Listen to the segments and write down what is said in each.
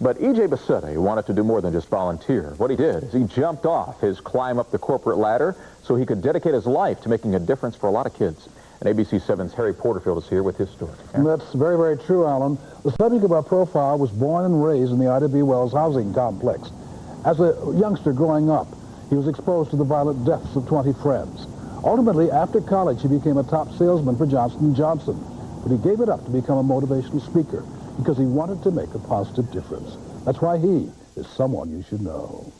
But EJ Bassette wanted to do more than just volunteer. What he did is he jumped off his climb up the corporate ladder so he could dedicate his life to making a difference for a lot of kids. And ABC 7's Harry Porterfield is here with his story. That's very, very true, Alan. The subject of our profile was born and raised in the Ida B. Wells housing complex. As a youngster growing up, he was exposed to the violent deaths of 20 friends. Ultimately, after college, he became a top salesman for Johnson & Johnson. But he gave it up to become a motivational speaker because he wanted to make a positive difference. That's why he is someone you should know.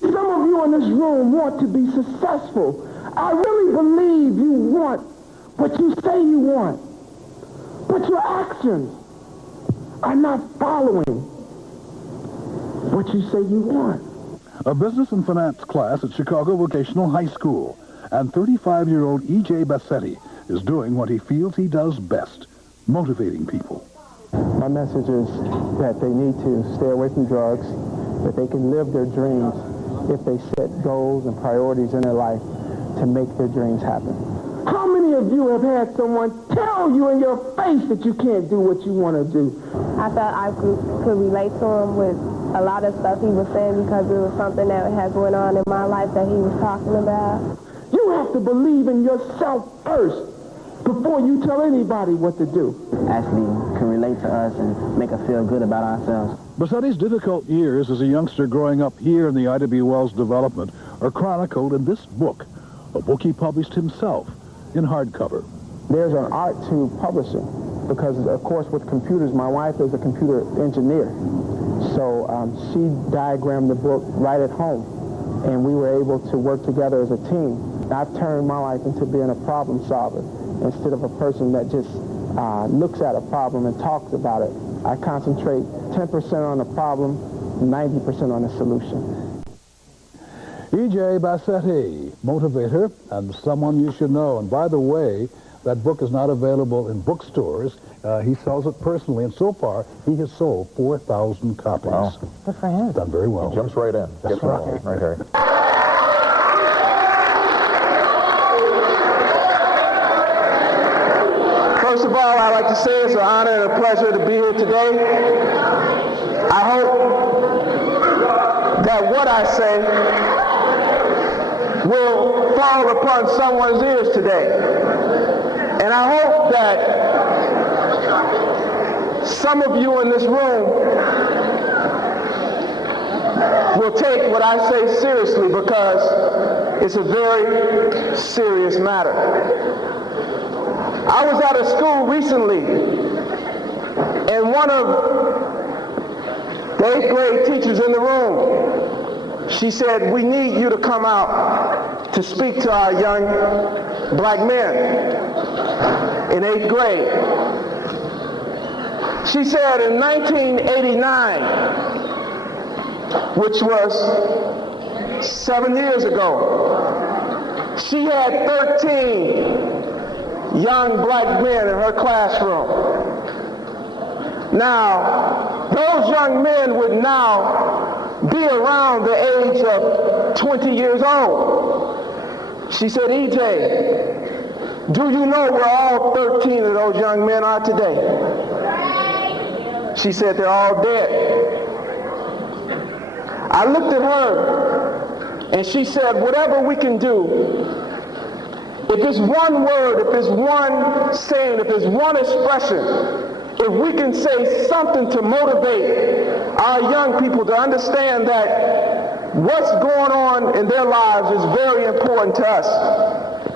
Some of you in this room want to be successful. I really believe you want what you say you want. But your actions are not following what you say you want. A business and finance class at Chicago Vocational High School. And 35-year-old EJ Bassette is doing what he feels he does best, motivating people. My message is that they need to stay away from drugs, that they can live their dreams if they set goals and priorities in their life to make their dreams happen. How many of you have had someone tell you in your face that you can't do what you want to do? I felt I could relate to him with a lot of stuff he was saying because it was something that had going on in my life that he was talking about. You have to believe in yourself first before you tell anybody what to do. Actually can relate to us and make us feel good about ourselves. Bassette's difficult years as a youngster growing up here in the Ida B. Wells development are chronicled in this book, a book he published himself in hardcover. There's an art to publishing because, of course, with computers, my wife is a computer engineer. So she diagrammed the book right at home, and we were able to work together as a team. I've turned my life into being a problem solver instead of a person that just looks at a problem and talks about it. I concentrate 10% on the problem, 90% on the solution. EJ Bassette, motivator and someone you should know. And by the way, that book is not available in bookstores. He sells it personally, and so far he has sold 4,000 copies. Wow. Good for him. Done very well. He jumps right in. That's right. Right, Harry. First of all, I'd like to say it's an honor and a pleasure to be here today. I hope that what I say will fall upon someone's ears today. And I hope that some of you in this room will take what I say seriously because it's a very serious matter. I was at a school recently, and one of the 8th grade teachers in the room, she said, "We need you to come out to speak to our young black men in 8th grade." She said in 1989, which was 7 years ago, she had 13 young black men in her classroom. Now, those young men would now be around the age of 20 years old. She said, "EJ, do you know where all 13 of those young men are today?" She said, "They're all dead." I looked at her and she said, "Whatever we can do, if it's one word, if it's one saying, if it's one expression, if we can say something to motivate our young people to understand that what's going on in their lives is very important to us,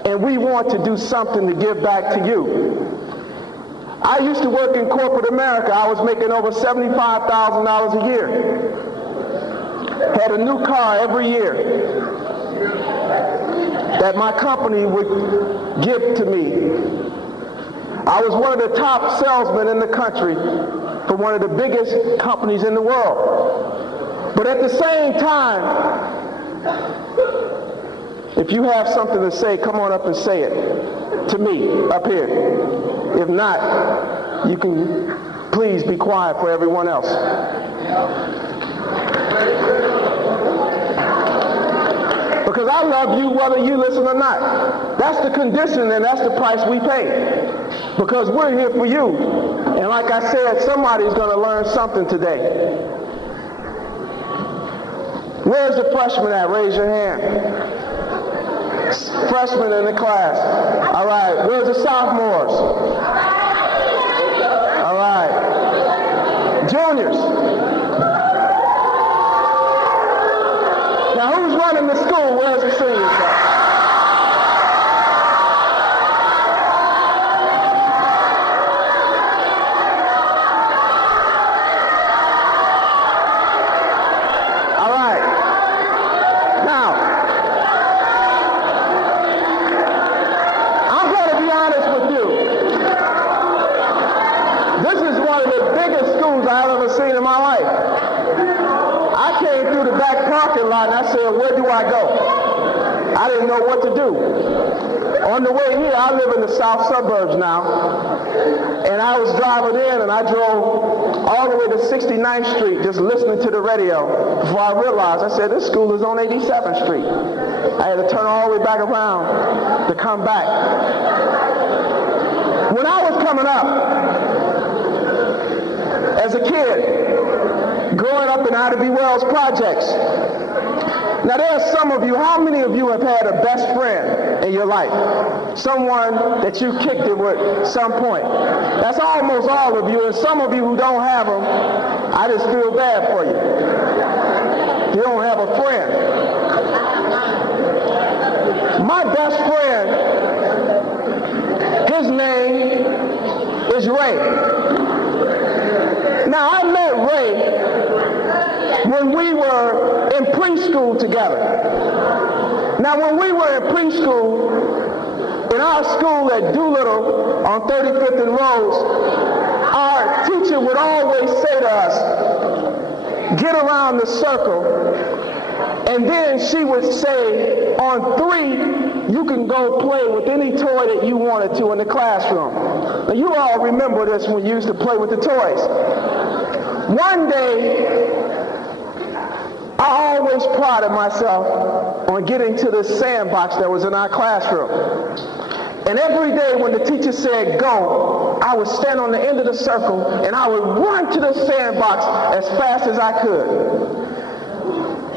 and we want to do something to give back to you." I used to work in corporate America. I was making over $75,000 a year. Had a new car every year that my company would give to me. I was one of the top salesmen in the country for one of the biggest companies in the world. But at the same time, if you have something to say, come on up and say it to me up here. If not, you can please be quiet for everyone else. Because I love you whether you listen or not. That's the condition and that's the price we pay. Because we're here for you. And And like I said, somebody's going to learn something today. Where's the freshman at? Raise your hand. Freshmen in the class. All right. Where's the sophomores? All right. Juniors. Now who's running the school? Where's the seniors at? And I said, where do I go? I didn't know what to do. On the way here, I live in the south suburbs now, and I was driving in, and I drove all the way to 69th Street just listening to the radio before I realized, I said, this school is on 87th Street. I had to turn all the way back around to come back. When I was coming up as a kid, growing up in Ida B. Wells projects, now there are some of you, how many of you have had a best friend in your life? Someone that you kicked it with at some point. That's almost all of you, and some of you who don't have them, I just feel bad for you. You don't have a friend. My best friend, his name is Ray. Now I met Ray when we were in preschool together. Now when we were in preschool, in our school at Doolittle on 35th and Rose, our teacher would always say to us, get around the circle, and then she would say, on 3, you can go play with any toy that you wanted to in the classroom. Now you all remember this when you used to play with the toys. One day, I always prided myself on getting to the sandbox that was in our classroom. And every day when the teacher said go, I would stand on the end of the circle and I would run to the sandbox as fast as I could.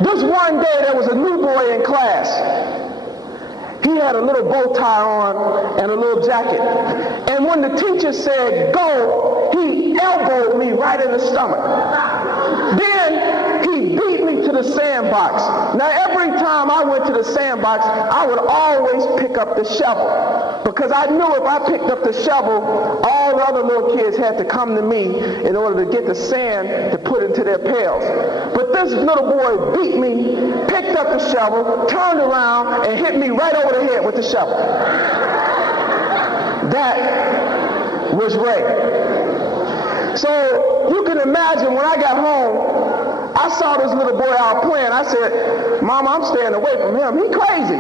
This one day there was a new boy in class. He had a little bow tie on and a little jacket. And when the teacher said go, he elbowed me right in the stomach. Then he beat me to the sandbox. Now every time I went to the sandbox, I would always pick up the shovel. Because I knew if I picked up the shovel, all the other little kids had to come to me in order to get the sand to put into their pails. But this little boy beat me, picked up the shovel, turned around, and hit me right over the head with the shovel. That was Ray. So you can imagine when I got home, I saw this little boy out playing. I said, Mama, I'm staying away from him. He's crazy.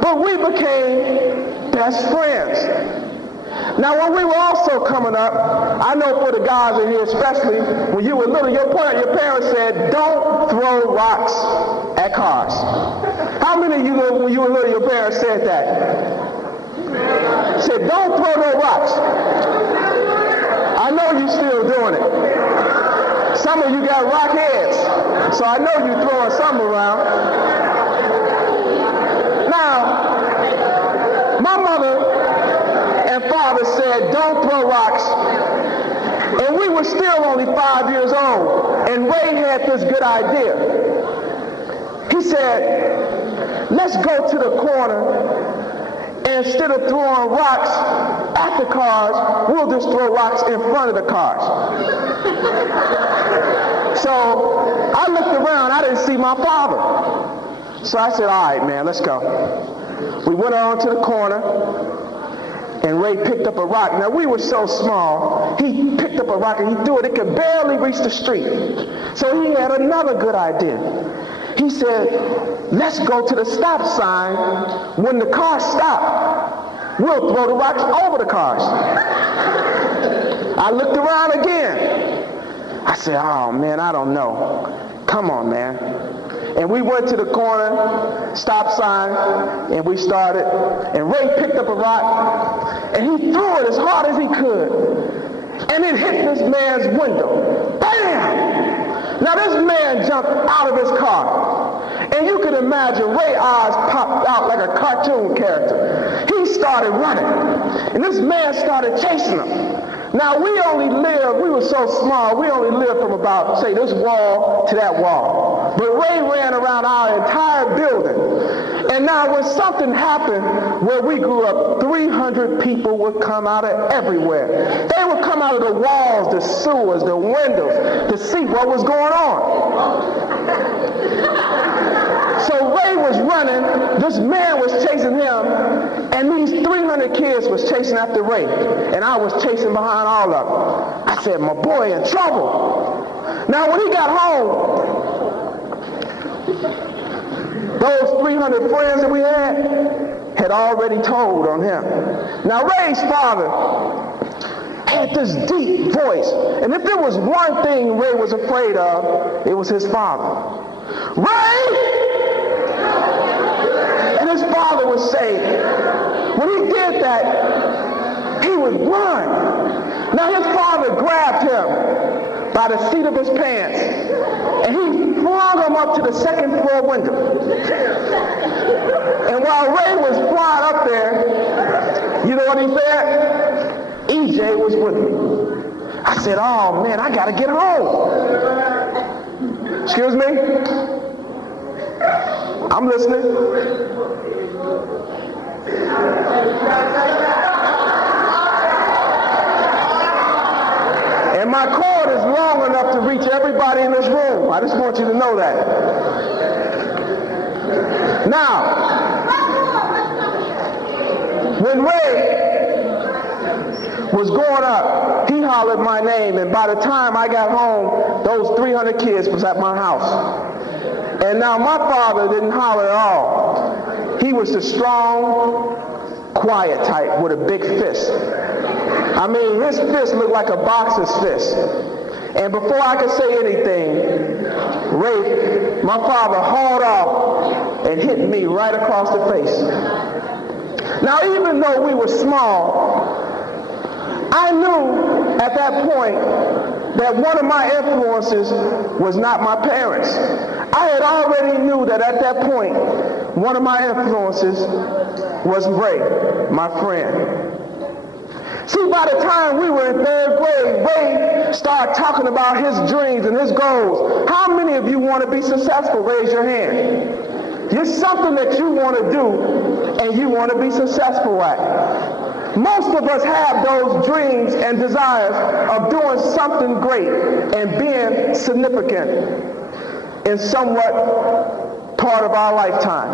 But we became best friends. Now, when we were also coming up, I know for the guys in here especially, when you were little, your parents said, don't throw rocks at cars. How many of you, when you were little, your parents said that? Said, don't throw no rocks. I know you're still doing it. Some of you got rock heads, so I know you're throwing some around. Now, my mother and father said, don't throw rocks. And we were still only 5 years old, and Ray had this good idea. He said, let's go to the corner, and instead of throwing rocks at the cars, we'll just throw rocks in front of the cars. So I looked around, I didn't see my father. So I said, all right, man, let's go. We went on to the corner, and Ray picked up a rock. Now, we were so small, he picked up a rock and he threw it. It could barely reach the street. So he had another good idea. He said, let's go to the stop sign. When the cars stop, we'll throw the rocks over the cars. I looked around again. I said, oh, man, I don't know. Come on, man. And we went to the corner, stop sign, and we started. And Ray picked up a rock, and he threw it as hard as he could. and it hit this man's window. Bam! Now this man jumped out of his car, and you can imagine Ray's eyes popped out like a cartoon character. He started running, and this man started chasing him. Now we were so small, we only lived from about, say, this wall to that wall. But Ray ran around our entire building. And now when something happened where we grew up, 300 people would come out of everywhere. They would come out of the walls, the sewers, the windows to see what was going on. So Ray was running, this man was chasing him, and these 300 kids was chasing after Ray, and I was chasing behind all of them. I said, my boy in trouble. Now when he got home, those 300 friends that we had already told on him. Now Ray's father had this deep voice, and if there was one thing Ray was afraid of, it was his father. Ray! And his father would say, when he did that, he would run. Now his father grabbed him by the seat of his pants, and he flung him up to the second floor window. And while Ray was flying up there, you know what he said? EJ was with me. I said, oh man, I gotta get home. Excuse me? I'm listening. And my cord is long enough to reach everybody in this room. I just want you to know that. Now, when Ray was going up, he hollered my name, and by the time I got home, those 300 kids was at my house. And now my father didn't holler at all. He was the strong, quiet type with a big fist. I mean, his fist looked like a boxer's fist. And before I could say anything, Ray, my father, hauled off and hit me right across the face. Now, even though we were small, I knew at that point that one of my influences was not my parents. I had already knew that at that point, one of my influences was Ray, my friend. See, by the time we were in third grade, Ray started talking about his dreams and his goals. How many of you want to be successful? Raise your hand. It's something that you want to do and you want to be successful at. Most of us have those dreams and desires of doing something great and being significant in somewhat part of our lifetime.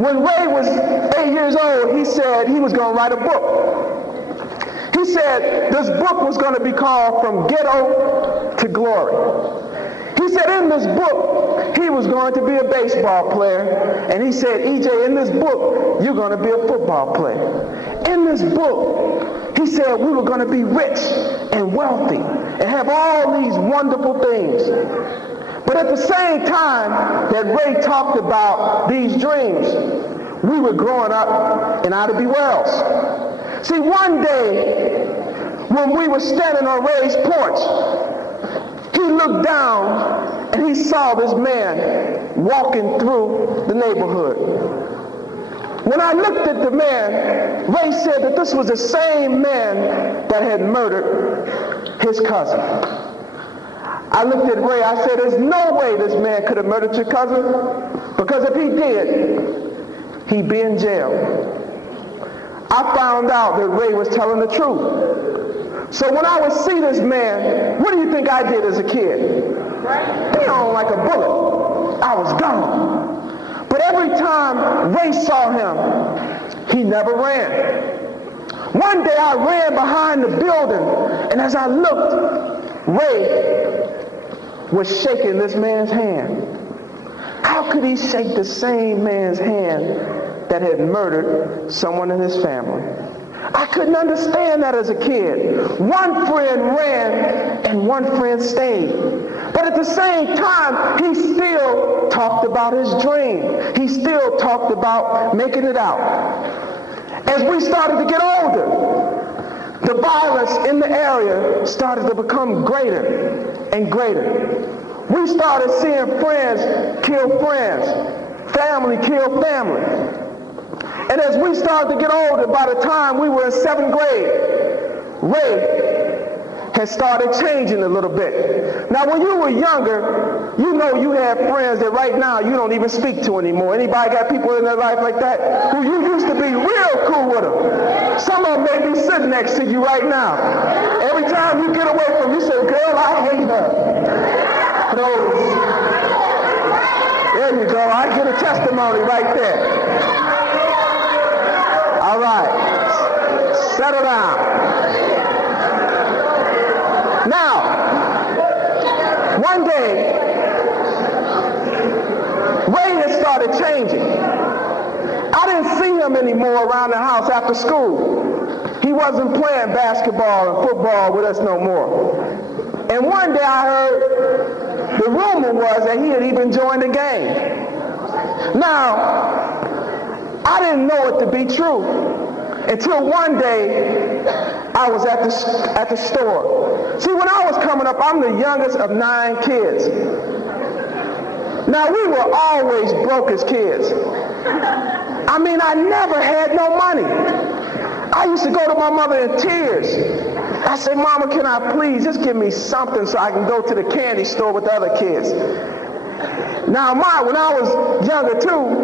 When Ray was 8 years old, he said he was going to write a book. He said this book was going to be called From Ghetto to Glory. He said in this book, he was going to be a baseball player. And he said, EJ, in this book, you're going to be a football player. In this book, he said we were going to be rich and wealthy and have all these wonderful things. But at the same time that Ray talked about these dreams, we were growing up in Ida B. Wells. See, one day when we were standing on Ray's porch, he looked down and he saw this man walking through the neighborhood. When I looked at the man, Ray said that this was the same man that had murdered his cousin. I looked at Ray, I said, there's no way this man could have murdered your cousin, because if he did, he'd be in jail. I found out that Ray was telling the truth. So when I would see this man, what do you think I did as a kid? He on like a bullet. I was gone. But every time Ray saw him, he never ran. One day I ran behind the building, and as I looked, Ray was shaking this man's hand. How could he shake the same man's hand that had murdered someone in his family? I couldn't understand that as a kid. One friend ran and one friend stayed. But at the same time, he still talked about his dream. He still talked about making it out. As we started to get older, the violence in the area started to become greater and greater. We started seeing friends kill friends, family kill family. And as we started to get older, by the time we were in 7th grade, Ray had started changing a little bit. Now, when you were younger, you know you had friends that right now you don't even speak to anymore. Anybody got people in their life like that? Who you used to be real cool with them. Some of them may be sitting next to you right now. Every time you get away from them, you say, girl, I hate her. Those. There you go. I get a testimony right there. All right. Settle down. Now, one day, Ray had started changing. I didn't see him anymore around the house after school. He wasn't playing basketball and football with us no more. And one day I heard the rumor was that he had even joined the gang. Now, I didn't know it to be true until one day I was at the store. See, when I was coming up, I'm the youngest of 9 kids. Now, we were always broke as kids. I mean, I never had no money. I used to go to my mother in tears. I said, Mama, can I please just give me something so I can go to the candy store with the other kids? Now, when I was younger, too,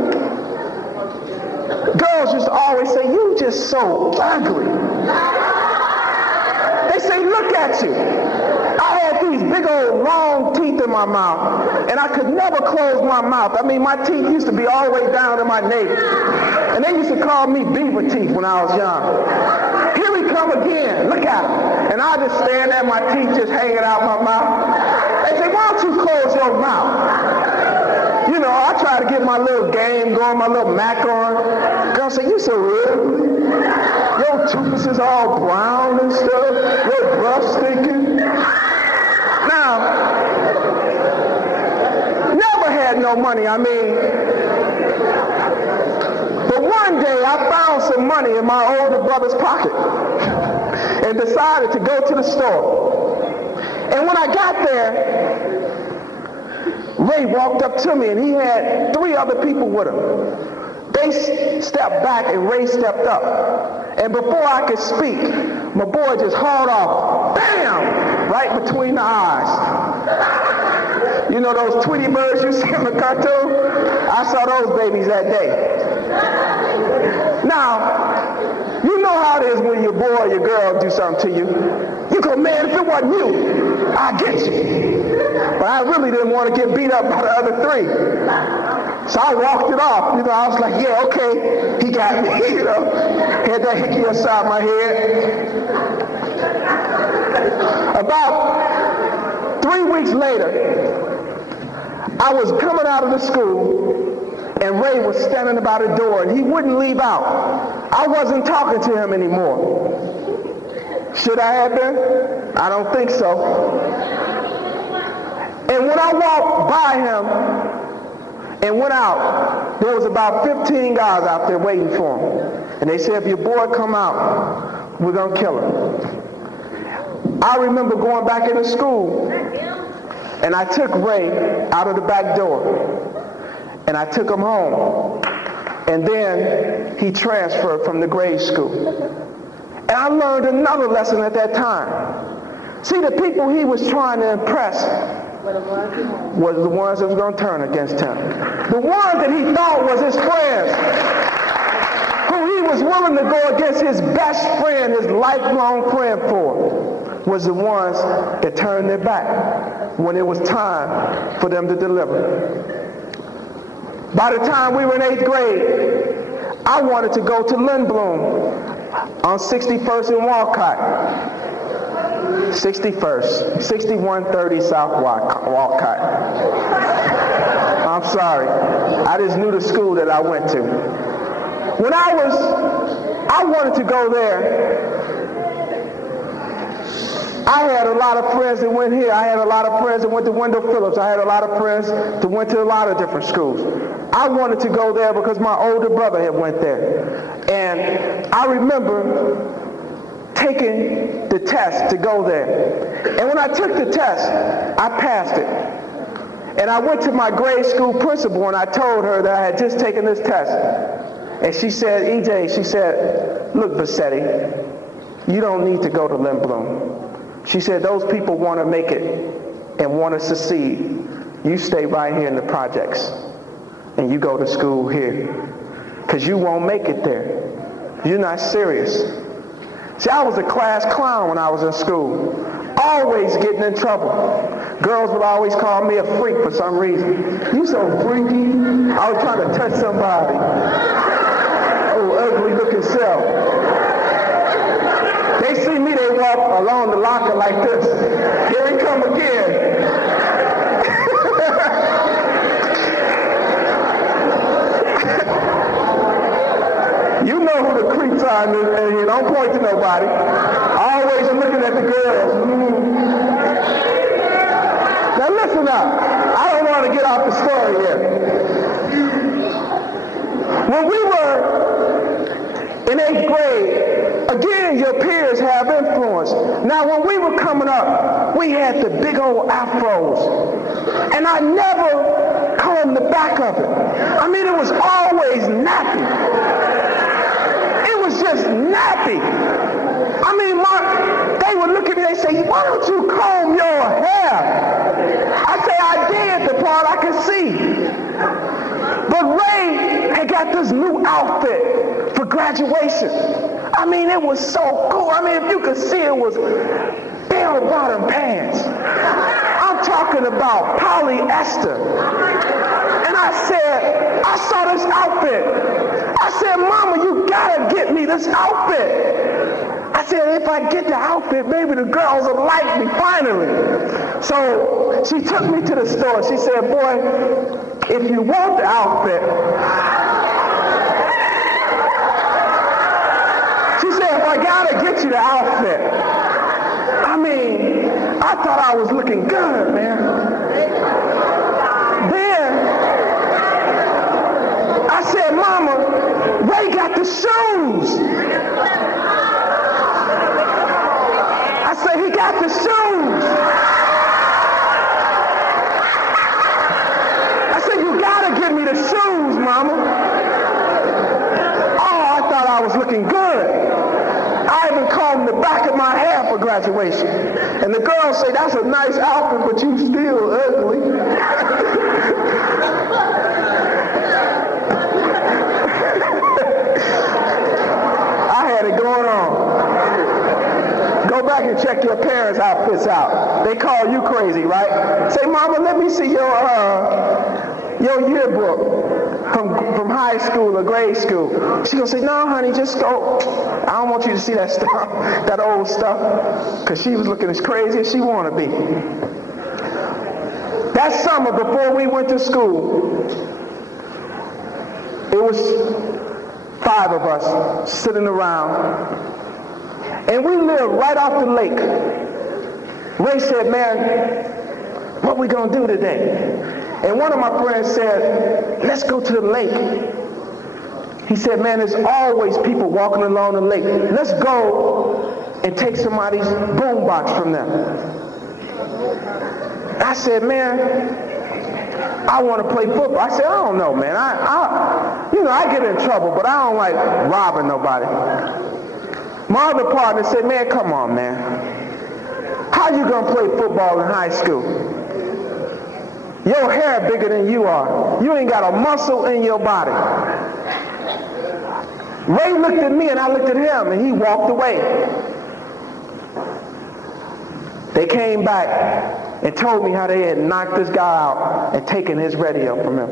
girls used to always say, you just so ugly. They say, look at you. I had these big old long teeth in my mouth, and I could never close my mouth. I mean, my teeth used to be all the way down to my navel. And they used to call me beaver teeth when I was young. Here we come again. Look at him. And I just stand there, my teeth just hanging out my mouth. They say, why don't you close your mouth? You know, I try to get my little game going, my little Mac on. Girl say, you so ugly. Your tooth is all brown and stuff. Your breath stinking. Now, never had no money. I mean, but one day I found some money in my older brother's pocket and decided to go to the store. And when I got there, Ray walked up to me, and he had 3 other people with him. They stepped back, and Ray stepped up. And before I could speak, my boy just hauled off, bam, right between the eyes. You know those Tweety birds you see in the cartoon? I saw those babies that day. Now, you know how it is when your boy or your girl do something to you. You go, man, if it wasn't you, I'd get you. But I really didn't want to get beat up by the other 3. So I walked it off. You know, I was like, yeah, okay, he got me, you know. Had that hickey inside my head. About 3 weeks later, I was coming out of the school, and Ray was standing by the door, and he wouldn't leave out. I wasn't talking to him anymore. Should I have been? I don't think so. And when I walked by him and went out, there was about 15 guys out there waiting for him. And they said, if your boy come out, we're going to kill him. I remember going back into school, and I took Ray out of the back door, and I took him home. And then he transferred from the grade school. And I learned another lesson at that time. See, the people he was trying to impress was the ones that was going to turn against him. The ones that he thought was his friends, who he was willing to go against his best friend, his lifelong friend for, was the ones that turned their back when it was time for them to deliver. By the time we were in 8th grade, I wanted to go to Lindblom on 61st and Walcott. 61st, 6130 South Walcott. I'm sorry. I just knew the school that I went to. When I wanted to go there, I had a lot of friends that went here. I had a lot of friends that went to Wendell Phillips. I had a lot of friends that went to a lot of different schools. I wanted to go there because my older brother had went there. And I remember taking the test to go there. And when I took the test, I passed it. And I went to my grade school principal and I told her that I had just taken this test. And she said, EJ, she said, look, Bassette, you don't need to go to Lindblom. She said, those people want to make it and want to succeed. You stay right here in the projects and you go to school here because you won't make it there. You're not serious. See, I was a class clown when I was in school, always getting in trouble. Girls would always call me a freak for some reason. You so freaky. I was trying to touch somebody. Oh, ugly looking self. They see me, they walk along the locker like this. Here he come again. You know who the creeps are, and you don't point to nobody. Always looking at the girls. Now listen up. I don't want to get off the story yet. When we were in 8th grade, again, your peers have influence. Now, when we were coming up, we had the big old afros. And I never combed the back of it. I mean, it was always nappy. It was just nappy. I mean, they would look at me, they say, why don't you comb your hair? I say, I did the part I could see. But Ray had got this new outfit for graduation. I mean, it was so cool. I mean, if you could see, it was bell-bottom pants. I'm talking about polyester. And I said, I saw this outfit. I said, Mama, you gotta get me this outfit. I said, if I get the outfit, maybe the girls will like me finally. So she took me to the store. She said, boy, if you want the outfit, she said, if I gotta get you the outfit. I mean, I thought I was looking good, man. Then I said, Mama, Ray got the shoes. I said, he got the shoes. I said, you gotta give me the shoes, Mama. Oh, I thought I was looking good. I even combed the back of my hair for graduation. And the girls say, that's a nice outfit, but you still ugly. I had it going on. Go back and check your parents' outfits out. They call you crazy, right? Say, Mama, let me see your yearbook from high school or grade school. She gonna say, no, honey, just go. I don't want you to see that stuff, that old stuff, because she was looking as crazy as she want to be. That summer before we went to school, it was 5 of us sitting around. And we lived right off the lake. Ray said, man, what we gonna do today? And one of my friends said, let's go to the lake. He said, man, there's always people walking along the lake. Let's go and take somebody's boombox from them. I said, man, I want to play football. I said, I don't know, man. I get in trouble, but I don't like robbing nobody. My other partner said, man, come on, man. How you gonna play football in high school? Your hair bigger than you are. You ain't got a muscle in your body. Ray looked at me and I looked at him and he walked away. They came back and told me how they had knocked this guy out and taken his radio from him.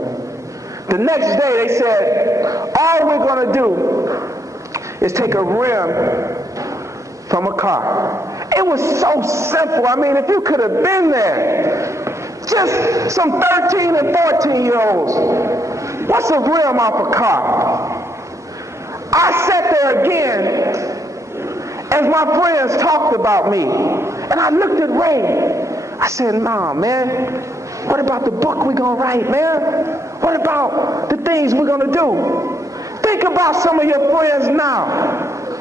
The next day they said, all we're gonna do is take a rim from a car. It was so simple. I mean, if you could have been there, just some 13 and 14-year-olds. What's a rim off a car? I sat there again as my friends talked about me. And I looked at Ray. I said, nah, man, what about the book we're going to write, man? What about the things we're going to do? Think about some of your friends now.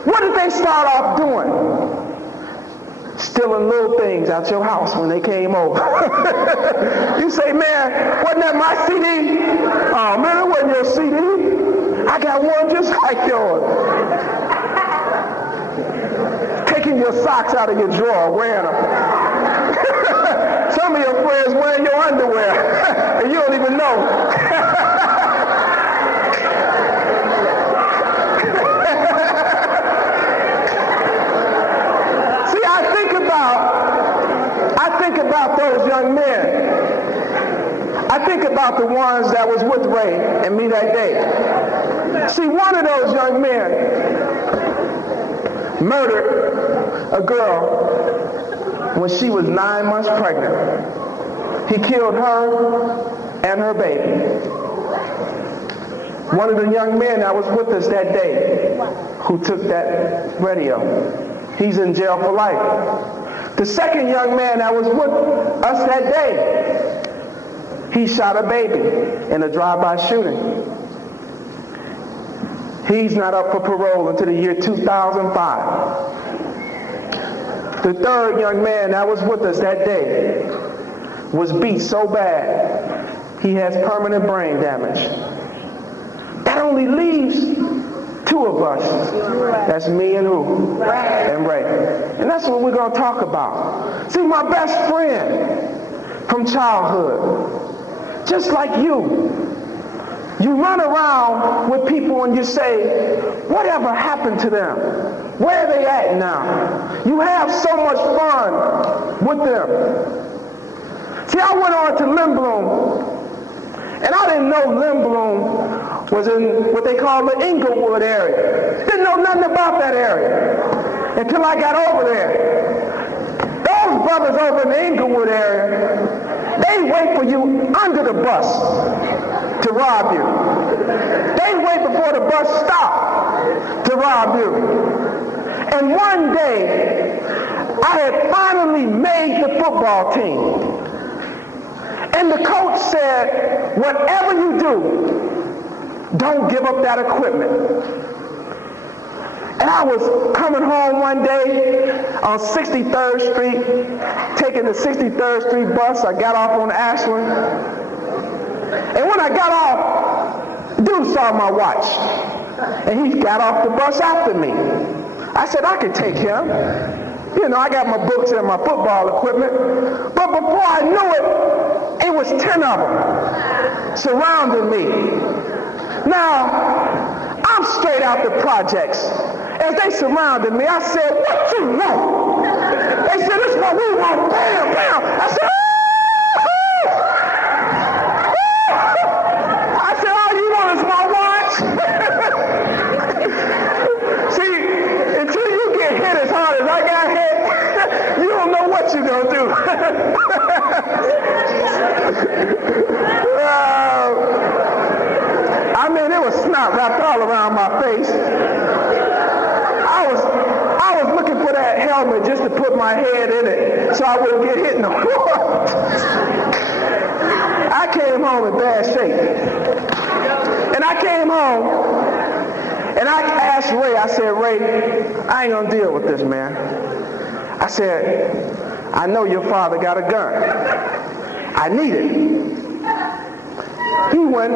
What did they start off doing? Stealing little things out your house when they came over. You say, man, wasn't that my CD? Oh, man, it wasn't your CD. I got one just like yours. Taking your socks out of your drawer, wearing them. Some of your friends wearing your underwear, and you don't even know. I think about those young men. I think about the ones that was with Ray and me that day. See, one of those young men murdered a girl when she was 9 months pregnant. He killed her and her baby. One of the young men that was with us that day who took that radio, he's in jail for life. The second young man that was with us that day, he shot a baby in a drive-by shooting. He's not up for parole until the year 2005. The third young man that was with us that day was beat so bad, he has permanent brain damage. That only leaves two of us. That's me and who? And Ray. And that's what we're going to talk about. See, my best friend from childhood, just like you run around with people and you say, whatever happened to them? Where are they at now? You have so much fun with them. See, I went on to Lindblom, and I didn't know Lindblom was in what they call the Inglewood area. Didn't know nothing about that area until I got over there. Those brothers over in the Inglewood area, they wait for you under the bus to rob you. They wait before the bus stops to rob you. And one day, I had finally made the football team. And the coach said, whatever you do, don't give up that equipment. And I was coming home one day on 63rd Street, taking the 63rd Street bus. I got off on Ashland. And when I got off, the dude saw my watch. And he got off the bus after me. I said, I can take him. You know, I got my books and my football equipment. But before I knew it, it was 10 of them surrounding me. Now, I'm straight out the projects. As they surrounded me, I said, what you want? They said, this is what we want. Bam, bam. I said, oh! I said, all you want is my watch? See, until you get hit as hard as I got hit, you don't know what you're going to do. I mean, there was snot wrapped all around my face. I was looking for that helmet just to put my head in it so I wouldn't get hit no more. I came home in bad shape. And I came home and I asked Ray, I said, Ray, I ain't gonna deal with this, man. I said, I know your father got a gun. I need it. He went,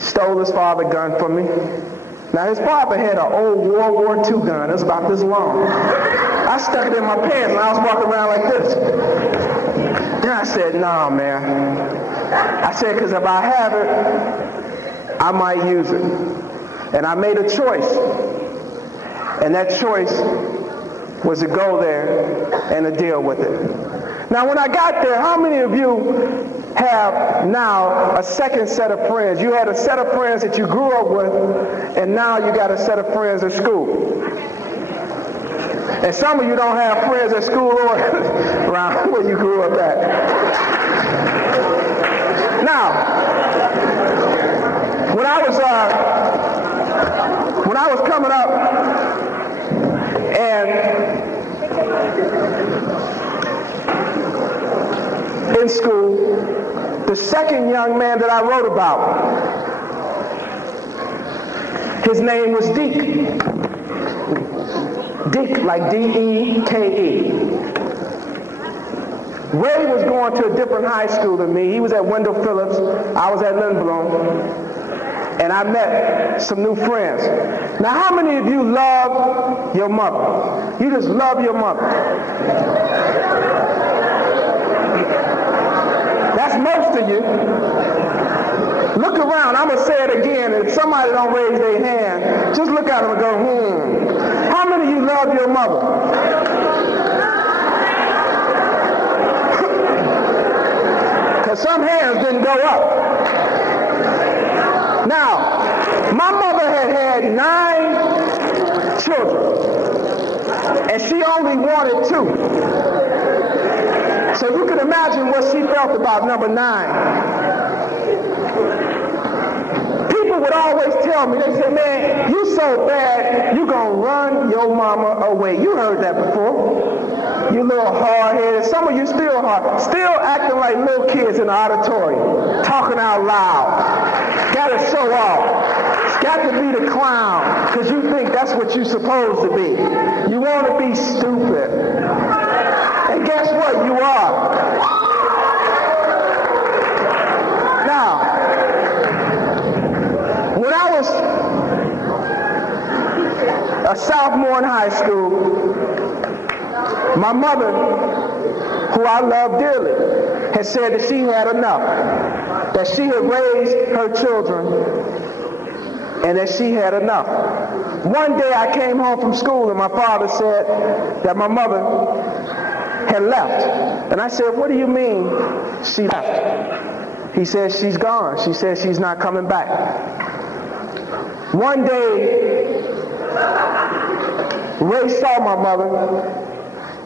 stole his father's gun from me. Now his father had an old World War II gun. It was about this long. I stuck it in my pants and I was walking around like this. Then I said, nah, man. I said, because if I have it, I might use it. And I made a choice. And that choice was to go there and to deal with it. Now when I got there, how many of you have now a second set of friends? You had a set of friends that you grew up with, and now you got a set of friends at school. And some of you don't have friends at school or around where you grew up at. Now, when I was coming up, and in school, the second young man that I wrote about, his name was Deke. Deke, like D-E-K-E. Ray was going to a different high school than me. He was at Wendell Phillips. I was at Lindblom. And I met some new friends. Now, how many of you love your mother? You just love your mother. That's most of you. Look around. I'm going to say it again. If somebody don't raise their hand, just look at them and go, How many of you love your mother? Because some hands didn't go up. Now, my mother had 9 children, and she only wanted 2. So you can imagine what she felt about number 9. People would always tell me, they say, man, you so bad, you gonna run your mama away. You heard that before. You little hard-headed. Some of you still hard. Still acting like little kids in the auditorium, talking out loud. Got to show off. It's got to be the clown, because you think that's what you're supposed to be. You want to be stupid. And guess what? You are. Now, when I was a sophomore in high school, my mother, who I love dearly, had said that she had enough, that she had raised her children, and that she had enough. One day I came home from school and my father said that my mother had left. And I said, what do you mean she left? He said, she's gone. She said she's not coming back. One day, Ray saw my mother,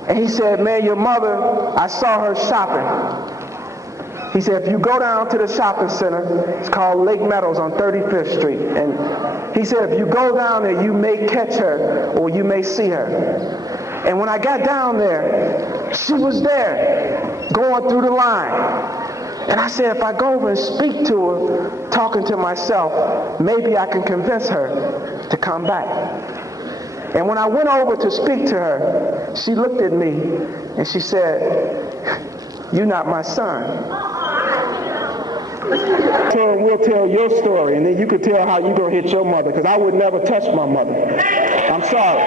and he said, man, your mother, I saw her shopping. He said, if you go down to the shopping center, it's called Lake Meadows on 35th Street. And he said, if you go down there, you may catch her or you may see her. And when I got down there, she was there going through the line. And I said, if I go over and speak to her, talking to myself, maybe I can convince her to come back. And when I went over to speak to her, she looked at me and she said, you're not my son. So we'll tell your story, and then you can tell how you're going to hit your mother, because I would never touch my mother. I'm sorry.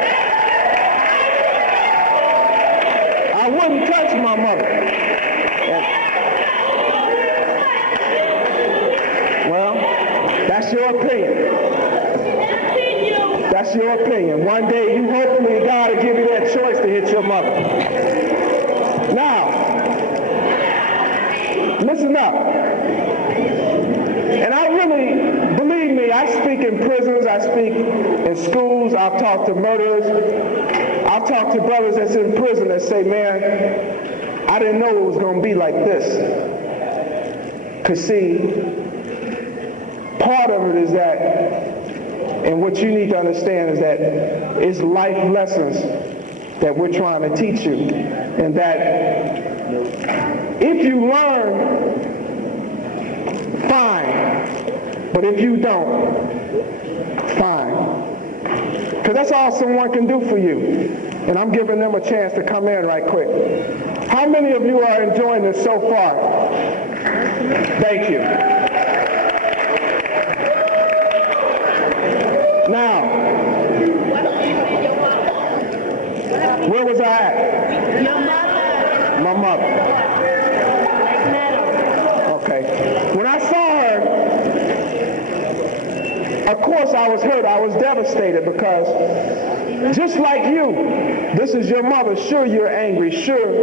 I wouldn't touch my mother. Well, that's your opinion. That's your opinion. One day, you hopefully, God will give you that choice to hit your mother. Now, listen up. And I really, believe me, I speak in prisons, I speak in schools, I've talked to murderers, I've talked to brothers that's in prison that say, man, I didn't know it was going to be like this. Because see, part of it is that, and what you need to understand is that it's life lessons that we're trying to teach you. And that if you learn, fine. But if you don't, fine. Because that's all someone can do for you. And I'm giving them a chance to come in right quick. How many of you are enjoying this so far? Thank you. Now, where was I at? Your mother. My mother. Okay. When I saw her, of course I was hurt. I was devastated because just like you, this is your mother. Sure, you're angry. Sure.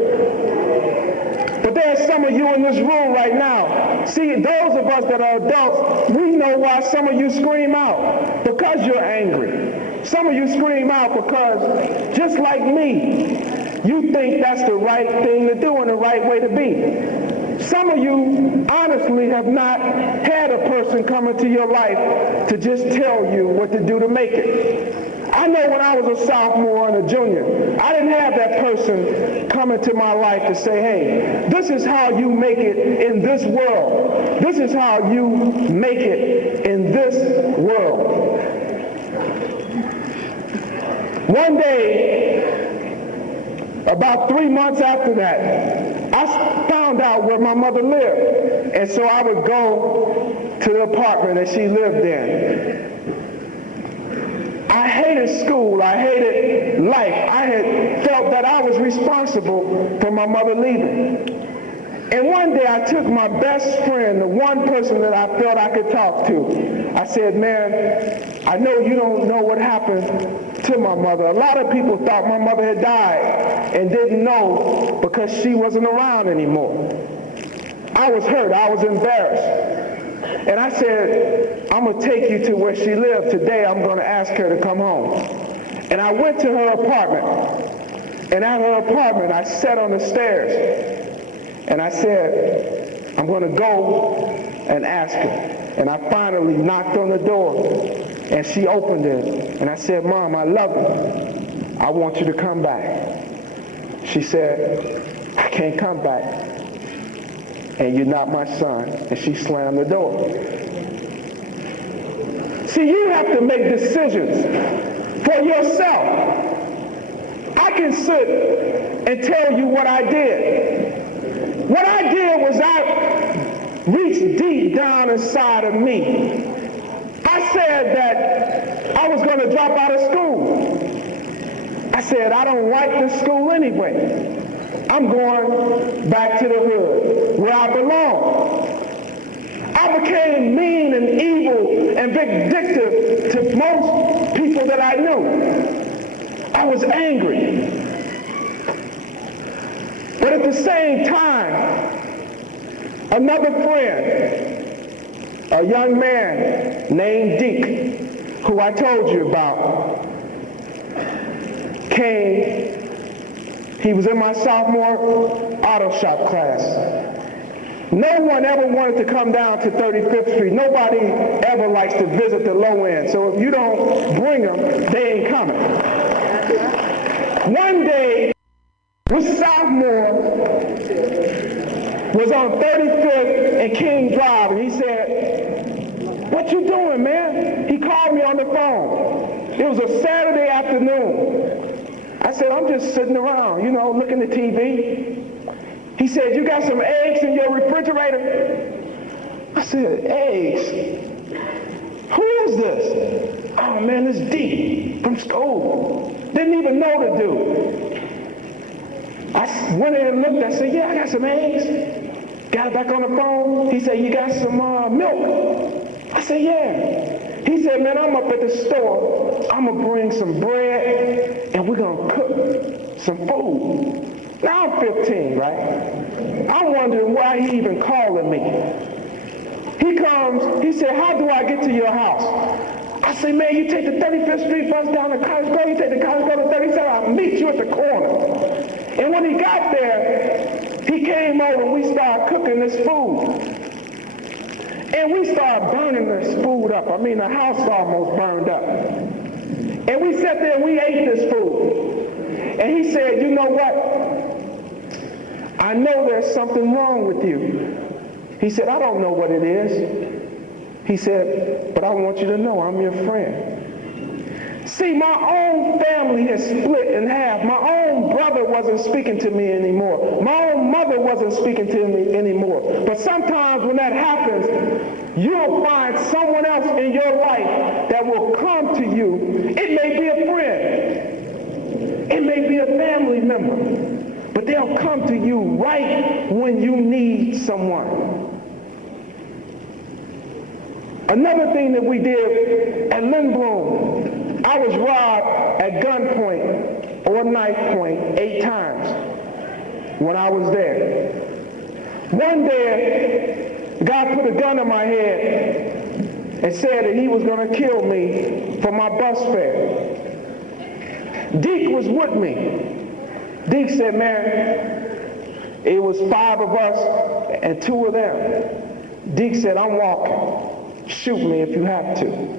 But there's some of you in this room right now. See, those of us that are adults, we know why some of you scream out. Because you're angry. Some of you scream out because, just like me, you think that's the right thing to do and the right way to be. Some of you, honestly, have not had a person come into your life to just tell you what to do to make it. I know when I was a sophomore and a junior, I didn't have that person come into my life to say, hey, this is how you make it in this world. This is how you make it in this world. One day, about 3 months after that, I found out where my mother lived. And so I would go to the apartment that she lived in. I hated school. I hated life. I had felt that I was responsible for my mother leaving. And one day I took my best friend, the one person that I felt I could talk to. I said, man, I know you don't know what happened to my mother. A lot of people thought my mother had died and didn't know because she wasn't around anymore. I was hurt. I was embarrassed. And I said, I'm going to take you to where she lived. Today I'm going to ask her to come home. And I went to her apartment. And at her apartment, I sat on the stairs. And I said, I'm going to go and ask her. And I finally knocked on the door. And she opened it. And I said, Mom, I love you. I want you to come back. She said, I can't come back. And you're not my son. And she slammed the door. See, you have to make decisions for yourself. I can sit and tell you what I did. What I did was I reached deep down inside of me. I said that I was going to drop out of school. I said, I don't like this school anyway. I'm going back to the hood where I belong. I became mean and evil and vindictive to most people that I knew. I was angry. But at the same time, another friend, a young man named Deke, who I told you about, came. He was in my sophomore auto shop class. No one ever wanted to come down to 35th Street. Nobody ever likes to visit the low end. So if you don't bring them, they ain't coming. One day, this sophomore was on 35th and King Drive, and he said, what you doing, man? He called me on the phone. It was a Saturday afternoon. I said, I'm just sitting around, you know, looking at TV. He said, you got some eggs in your refrigerator? I said, eggs? Who is this? Oh, man, it's D from school. Didn't even know the dude. I went in and looked. I said, yeah, I got some eggs. Got back on the phone. He said, you got some milk? I said, yeah. He said, man, I'm up at the store. I'm going to bring some bread, and we're going to cook some food. Now I'm 15, right? I'm wondering why he even calling me. He comes. He said, how do I get to your house? I say, man, you take the 35th Street bus down to College Grove. You take the College Grove to 37. I'll meet you at the corner. And when he got there, he came over and we started cooking this food. And we started burning this food up. I mean, the house almost burned up. And we sat there and we ate this food. And he said, you know what? I know there's something wrong with you. He said, I don't know what it is. He said, but I want you to know I'm your friend. See, my own family has split in half. My own brother wasn't speaking to me anymore. My own mother wasn't speaking to me anymore. But sometimes when that happens, you'll find someone else in your life that will come to you. It may be a friend. It may be a family member. But they'll come to you right when you need someone. Another thing that we did at Lindblom, I was robbed at gunpoint or knife point 8 times when I was there. One day, God put a gun in my head and said that he was going to kill me for my bus fare. Deke was with me. Deke said, man, it was 5 of us and 2 of them. Deke said, I'm walking. Shoot me if you have to.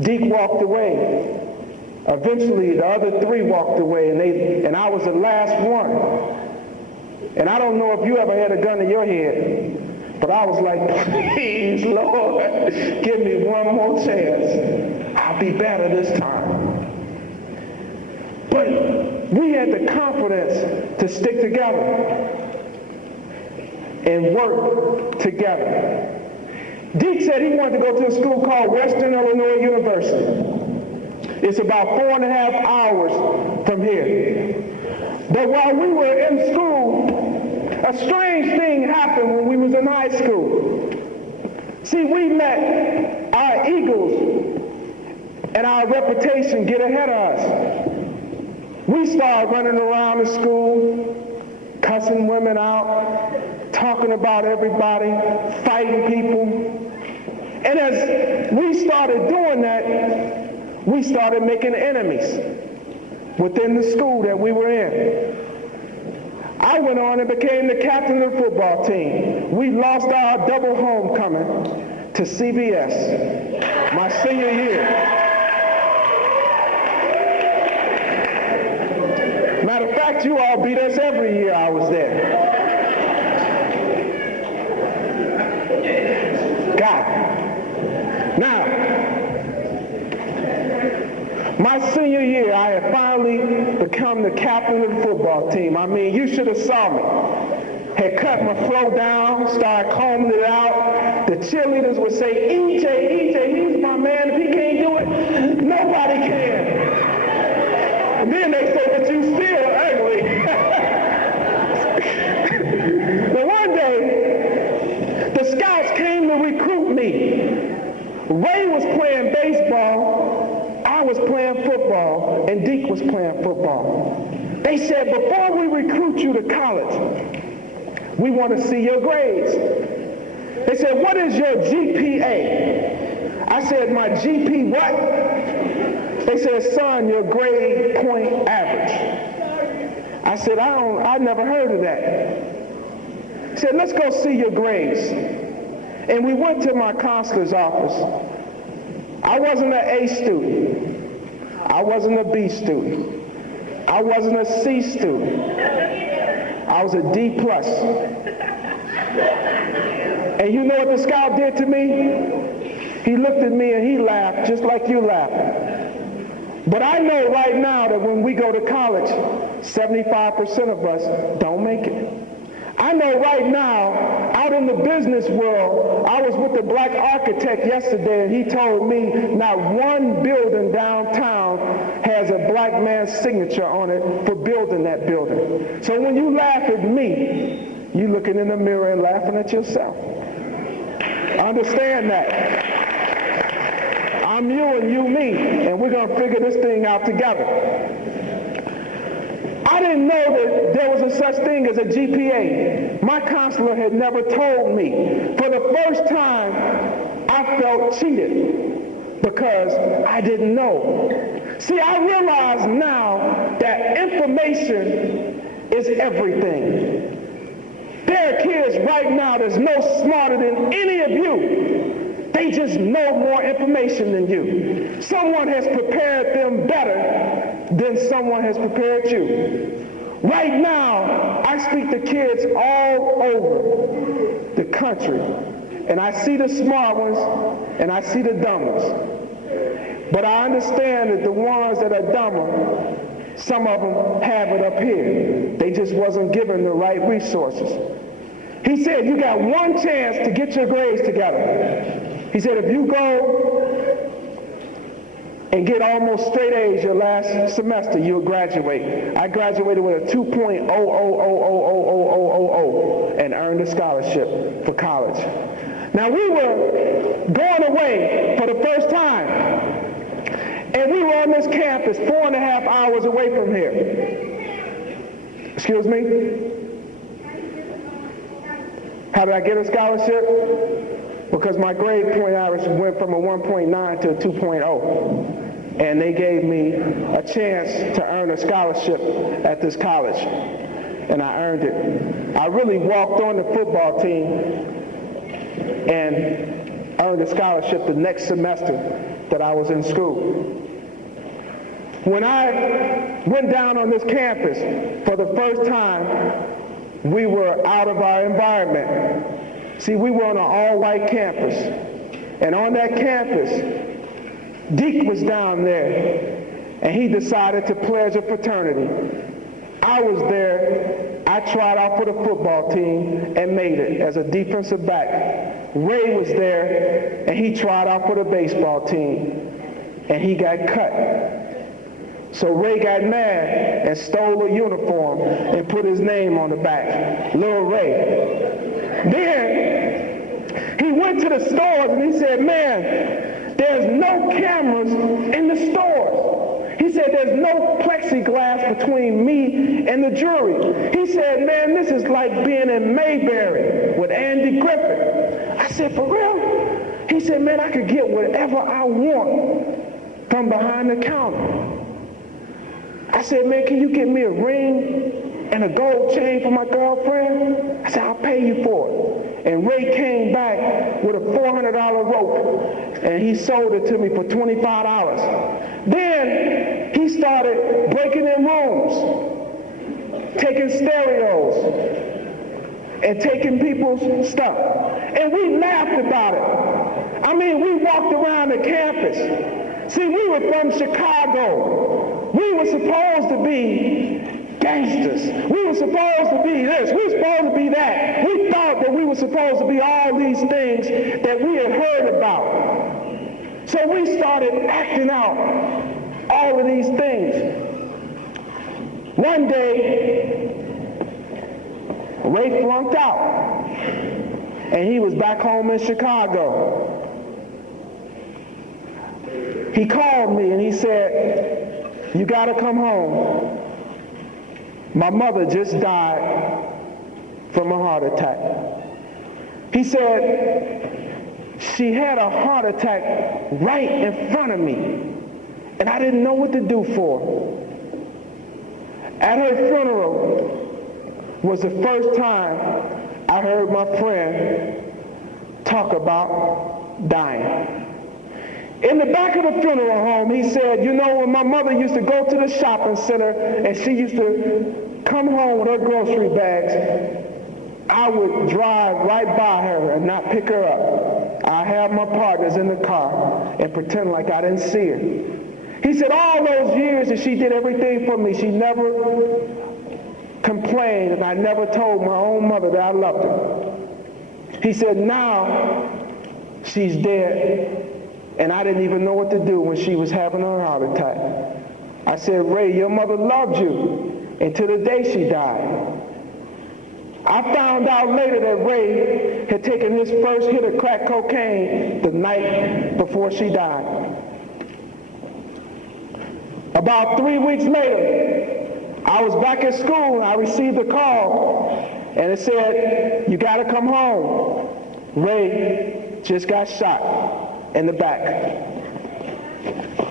Deke walked away. Eventually, the other 3 walked away, and I was the last one. And I don't know if you ever had a gun in your head, but I was like, please, Lord, give me one more chance. I'll be better this time. But we had the confidence to stick together and work together. Deke said he wanted to go to a school called Western Illinois University. It's about 4.5 hours from here. But while we were in school, a strange thing happened when we was in high school. See, we let our egos and our reputation get ahead of us. We started running around the school, cussing women out, talking about everybody, fighting people. And as we started doing that, we started making enemies within the school that we were in. I went on and became the captain of the football team. We lost our double homecoming to CVS my senior year. Matter of fact, you all beat us every year I was there. God. Now, my senior year, I had finally become the captain of the football team. I mean, you should have saw me. Had cut my fro down, started combing it out. The cheerleaders would say, EJ, he's my man. If he can't do it, nobody can. And then they say, but you still ugly. But one day, the scouts came to recruit me. Ray was playing baseball, I was playing football, and Deke was playing football. They said, before we recruit you to college, we want to see your grades. They said, what is your GPA? I said, my GP what? They said, son, your grade point average. I said, I never heard of that. He said, let's go see your grades. And we went to my counselor's office. I wasn't an A student. I wasn't a B student. I wasn't a C student. I was a D plus. And you know what the scout did to me? He looked at me and he laughed just like you laughed. But I know right now that when we go to college, 75% of us don't make it. I know right now, out in the business world, I was with a black architect yesterday and he told me not one building downtown has a black man's signature on it for building that building. So when you laugh at me, you looking in the mirror and laughing at yourself. Understand that. I'm you and you me, and we're going to figure this thing out together. I didn't know that there was a such thing as a GPA. My counselor had never told me. For the first time, I felt cheated because I didn't know. See, I realize now that information is everything. There are kids right now that's no smarter than any of you. They just know more information than you. Someone has prepared them better than someone has prepared you. Right now, I speak to kids all over the country, and I see the smart ones, and I see the dumb ones. But I understand that the ones that are dumber, some of them have it up here. They just wasn't given the right resources. He said, you got one chance to get your grades together. He said, if you go and get almost straight A's your last semester, you'll graduate. I graduated with a 2.0000000 and earned a scholarship for college. Now we were going away for the first time, and we were on this campus 4.5 hours away from here. Excuse me? How did I get a scholarship? Because my grade point average went from a 1.9 to a 2.0. And they gave me a chance to earn a scholarship at this college. And I earned it. I really walked on the football team and earned a scholarship the next semester that I was in school. When I went down on this campus for the first time, we were out of our environment. See, we were on an all-white campus. And on that campus, Deke was down there. and he decided to pledge a fraternity. I was there. I tried out for the football team and made it as a defensive back. Ray was there, and he tried out for the baseball team, and he got cut. So Ray got mad and stole a uniform and put his name on the back, Little Ray. Then he went to the stores and he said, man, there's no cameras in the stores. He said, there's no plexiglass between me and the jury. He said, man, this is like being in Mayberry with Andy Griffith. I said, for real? He said, man, I could get whatever I want from behind the counter. I said, man, can you get me a ring and a gold chain for my girlfriend? I said, I'll pay you for it. And Ray came back with a $400 rope, and he sold it to me for $25. Then he started breaking in rooms, taking stereos, and taking people's stuff. And we laughed about it. I mean, we walked around the campus. See, we were from Chicago. We were supposed to be gangsters. We were supposed to be this. We were supposed to be that. We thought that we were supposed to be all these things that we had heard about. So we started acting out all of these things. One day, Ray flunked out, and he was back home in Chicago. He called me and he said, you gotta come home. My mother just died from a heart attack. He said, she had a heart attack right in front of me, and I didn't know what to do for her. At her funeral was the first time I heard my friend talk about dying. In the back of the funeral home, he said, you know, when my mother used to go to the shopping center and she used to come home with her grocery bags, I would drive right by her and not pick her up. I have my partners in the car and pretend like I didn't see her. He said all those years that she did everything for me, she never complained, and I never told my own mother that I loved her. He said now she's dead, and I didn't even know what to do when she was having her heart attack. I said, Ray, your mother loved you until the day she died. I found out later that Ray had taken his first hit of crack cocaine the night before she died. About 3 weeks later, I was back at school and I received a call, and it said, you gotta come home. Ray just got shot in the back.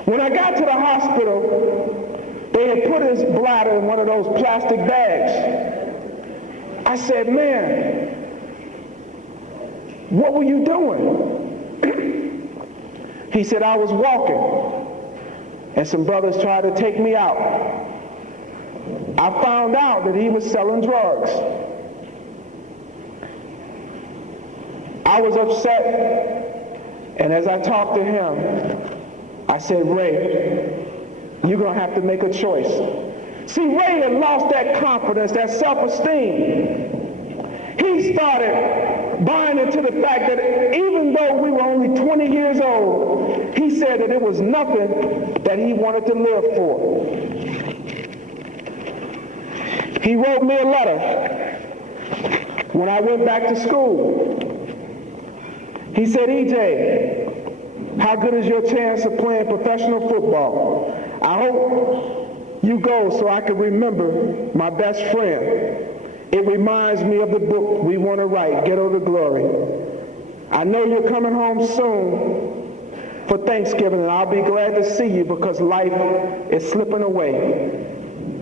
When I got to the hospital, they had put his bladder in one of those plastic bags. I said, man, what were you doing? He said, I was walking, and some brothers tried to take me out. I found out that he was selling drugs. I was upset, and as I talked to him, I said, Ray, you're going to have to make a choice. See, Ray had lost that confidence, that self-esteem. He started buying into the fact that even though we were only 20 years old, he said that it was nothing that he wanted to live for. He wrote me a letter when I went back to school. He said, EJ, how good is your chance of playing professional football? I hope you go so I can remember my best friend. It reminds me of the book we want to write, Ghetto to Glory. I know you're coming home soon for Thanksgiving, and I'll be glad to see you because life is slipping away.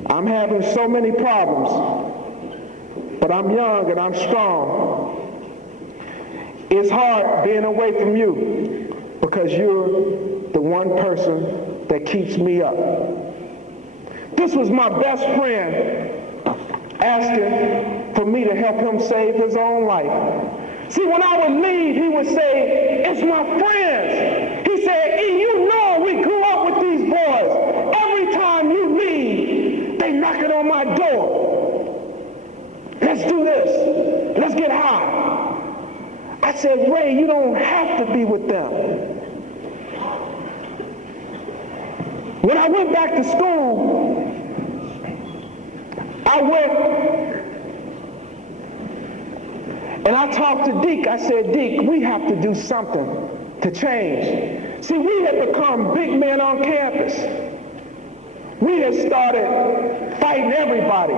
I'm having so many problems, but I'm young and I'm strong. It's hard being away from you because you're the one person that keeps me up. This was my best friend asking for me to help him save his own life. See, when I would leave, he would say, it's my friends. He said, E, you know we grew up with these boys. Every Let's get high. I said, Ray, you don't have to be with them. When I went back to school, I went and I talked to Deke. I said, Deke, we have to do something to change. See, we had become big men on campus. We had started fighting everybody.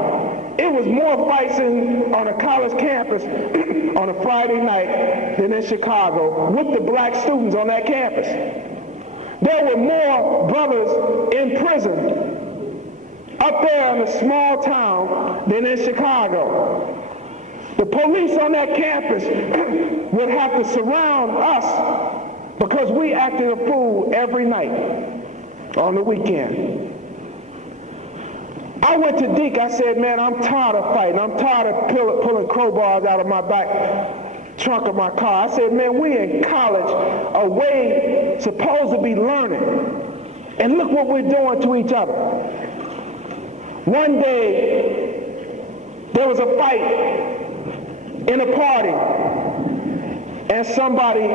It was more fights on a college campus on a Friday night than in Chicago with the black students on that campus. There were more brothers in prison up there in a small town than in Chicago. The police on that campus would have to surround us because we acted a fool every night on the weekend. I went to Deke. I said, man, I'm tired of fighting. I'm tired of pulling crowbars out of my back trunk of my car. I said, man, we in college, away, supposed to be learning. And look what we're doing to each other. One day, there was a fight in a party, and somebody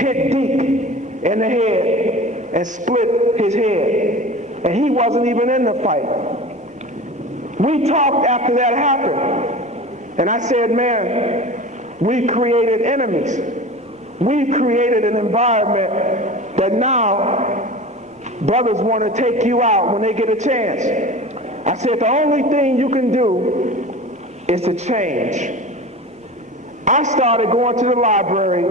hit Deke in the head and split his head. And he wasn't even in the fight. We talked after that happened. And I said, man, we created enemies. We created an environment that now brothers want to take you out when they get a chance. I said, the only thing you can do is to change. I started going to the library.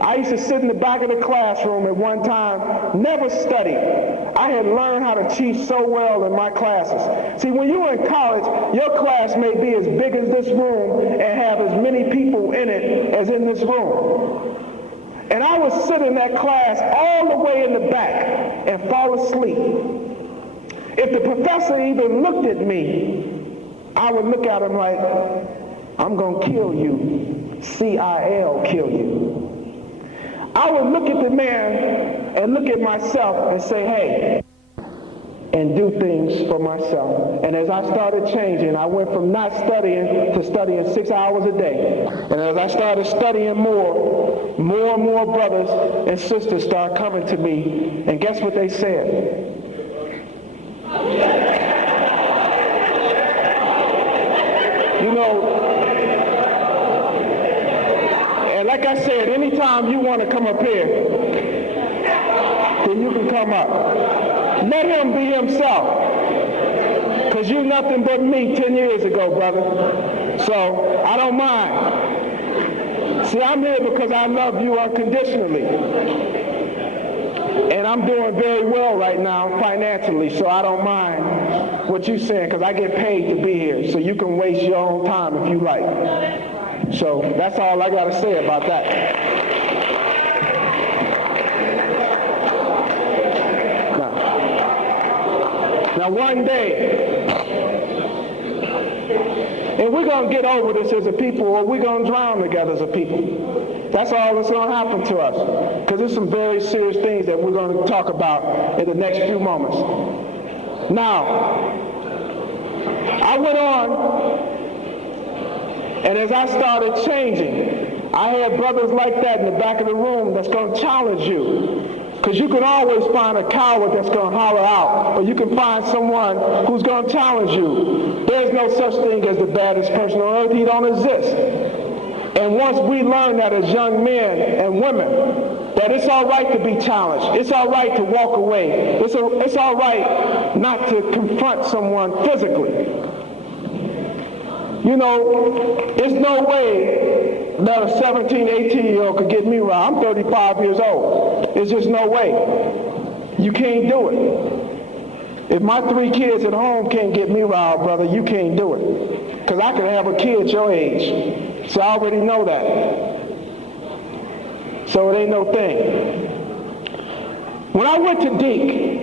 I used to sit in the back of the classroom at one time, never studied. I had learned how to cheat so well in my classes. See, when you're in college, your class may be as big as this room and have as many people in it as in this room. And I would sit in that class all the way in the back and fall asleep. If the professor even looked at me, I would look at him like, I'm going to kill you. C-I-L, kill you. I would look at the man and look at myself and say, hey, and do things for myself. And as I started changing, I went from not studying to studying 6 hours a day. And as I started studying more and more brothers and sisters started coming to me. And guess what they said? You know, and like I said, anytime you want to come up here, then you can come up. Let him be himself. Because you're nothing but me 10 years ago, brother. So I don't mind. See, I'm here because I love you unconditionally. And I'm doing very well right now financially, so I don't mind what you're saying because I get paid to be here. So you can waste your own time if you like. So that's all I got to say about that. Now one day, and we're going to get over this as a people, or we're going to drown together as a people. That's all that's going to happen to us. Because there's some very serious things that we're going to talk about in the next few moments. Now, I went on, and as I started changing, I had brothers like that in the back of the room that's going to challenge you. Because you can always find a coward that's going to holler out, or you can find someone who's going to challenge you. There's no such thing as the baddest person on earth. He don't exist. And once we learn that as young men and women, that it's all right to be challenged. It's all right to walk away. It's all right not to confront someone physically. You know, there's no way that a 17, 18-year-old could get me riled. I'm 35 years old. There's just no way. You can't do it. If my 3 kids at home can't get me riled, brother, you can't do it. Because I could have a kid your age. So I already know that. So it ain't no thing. When I went to Deke,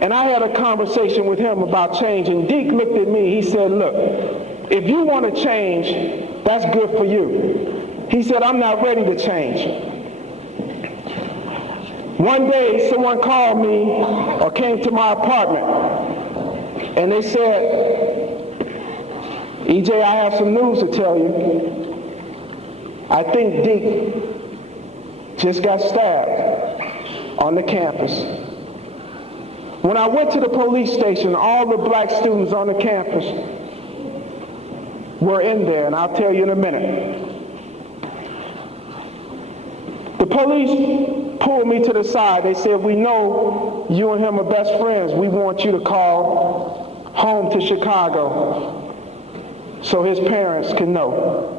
and I had a conversation with him about change, and Deke looked at me, he said, look, if you want to change, that's good for you. He said, I'm not ready to change. One day, someone called me or came to my apartment, and they said, EJ, I have some news to tell you. I think Deke just got stabbed on the campus. When I went to the police station, all the black students on the campus were in there, and I'll tell you in a minute. The police pulled me to the side. They said, we know you and him are best friends. We want you to call home to Chicago so his parents can know.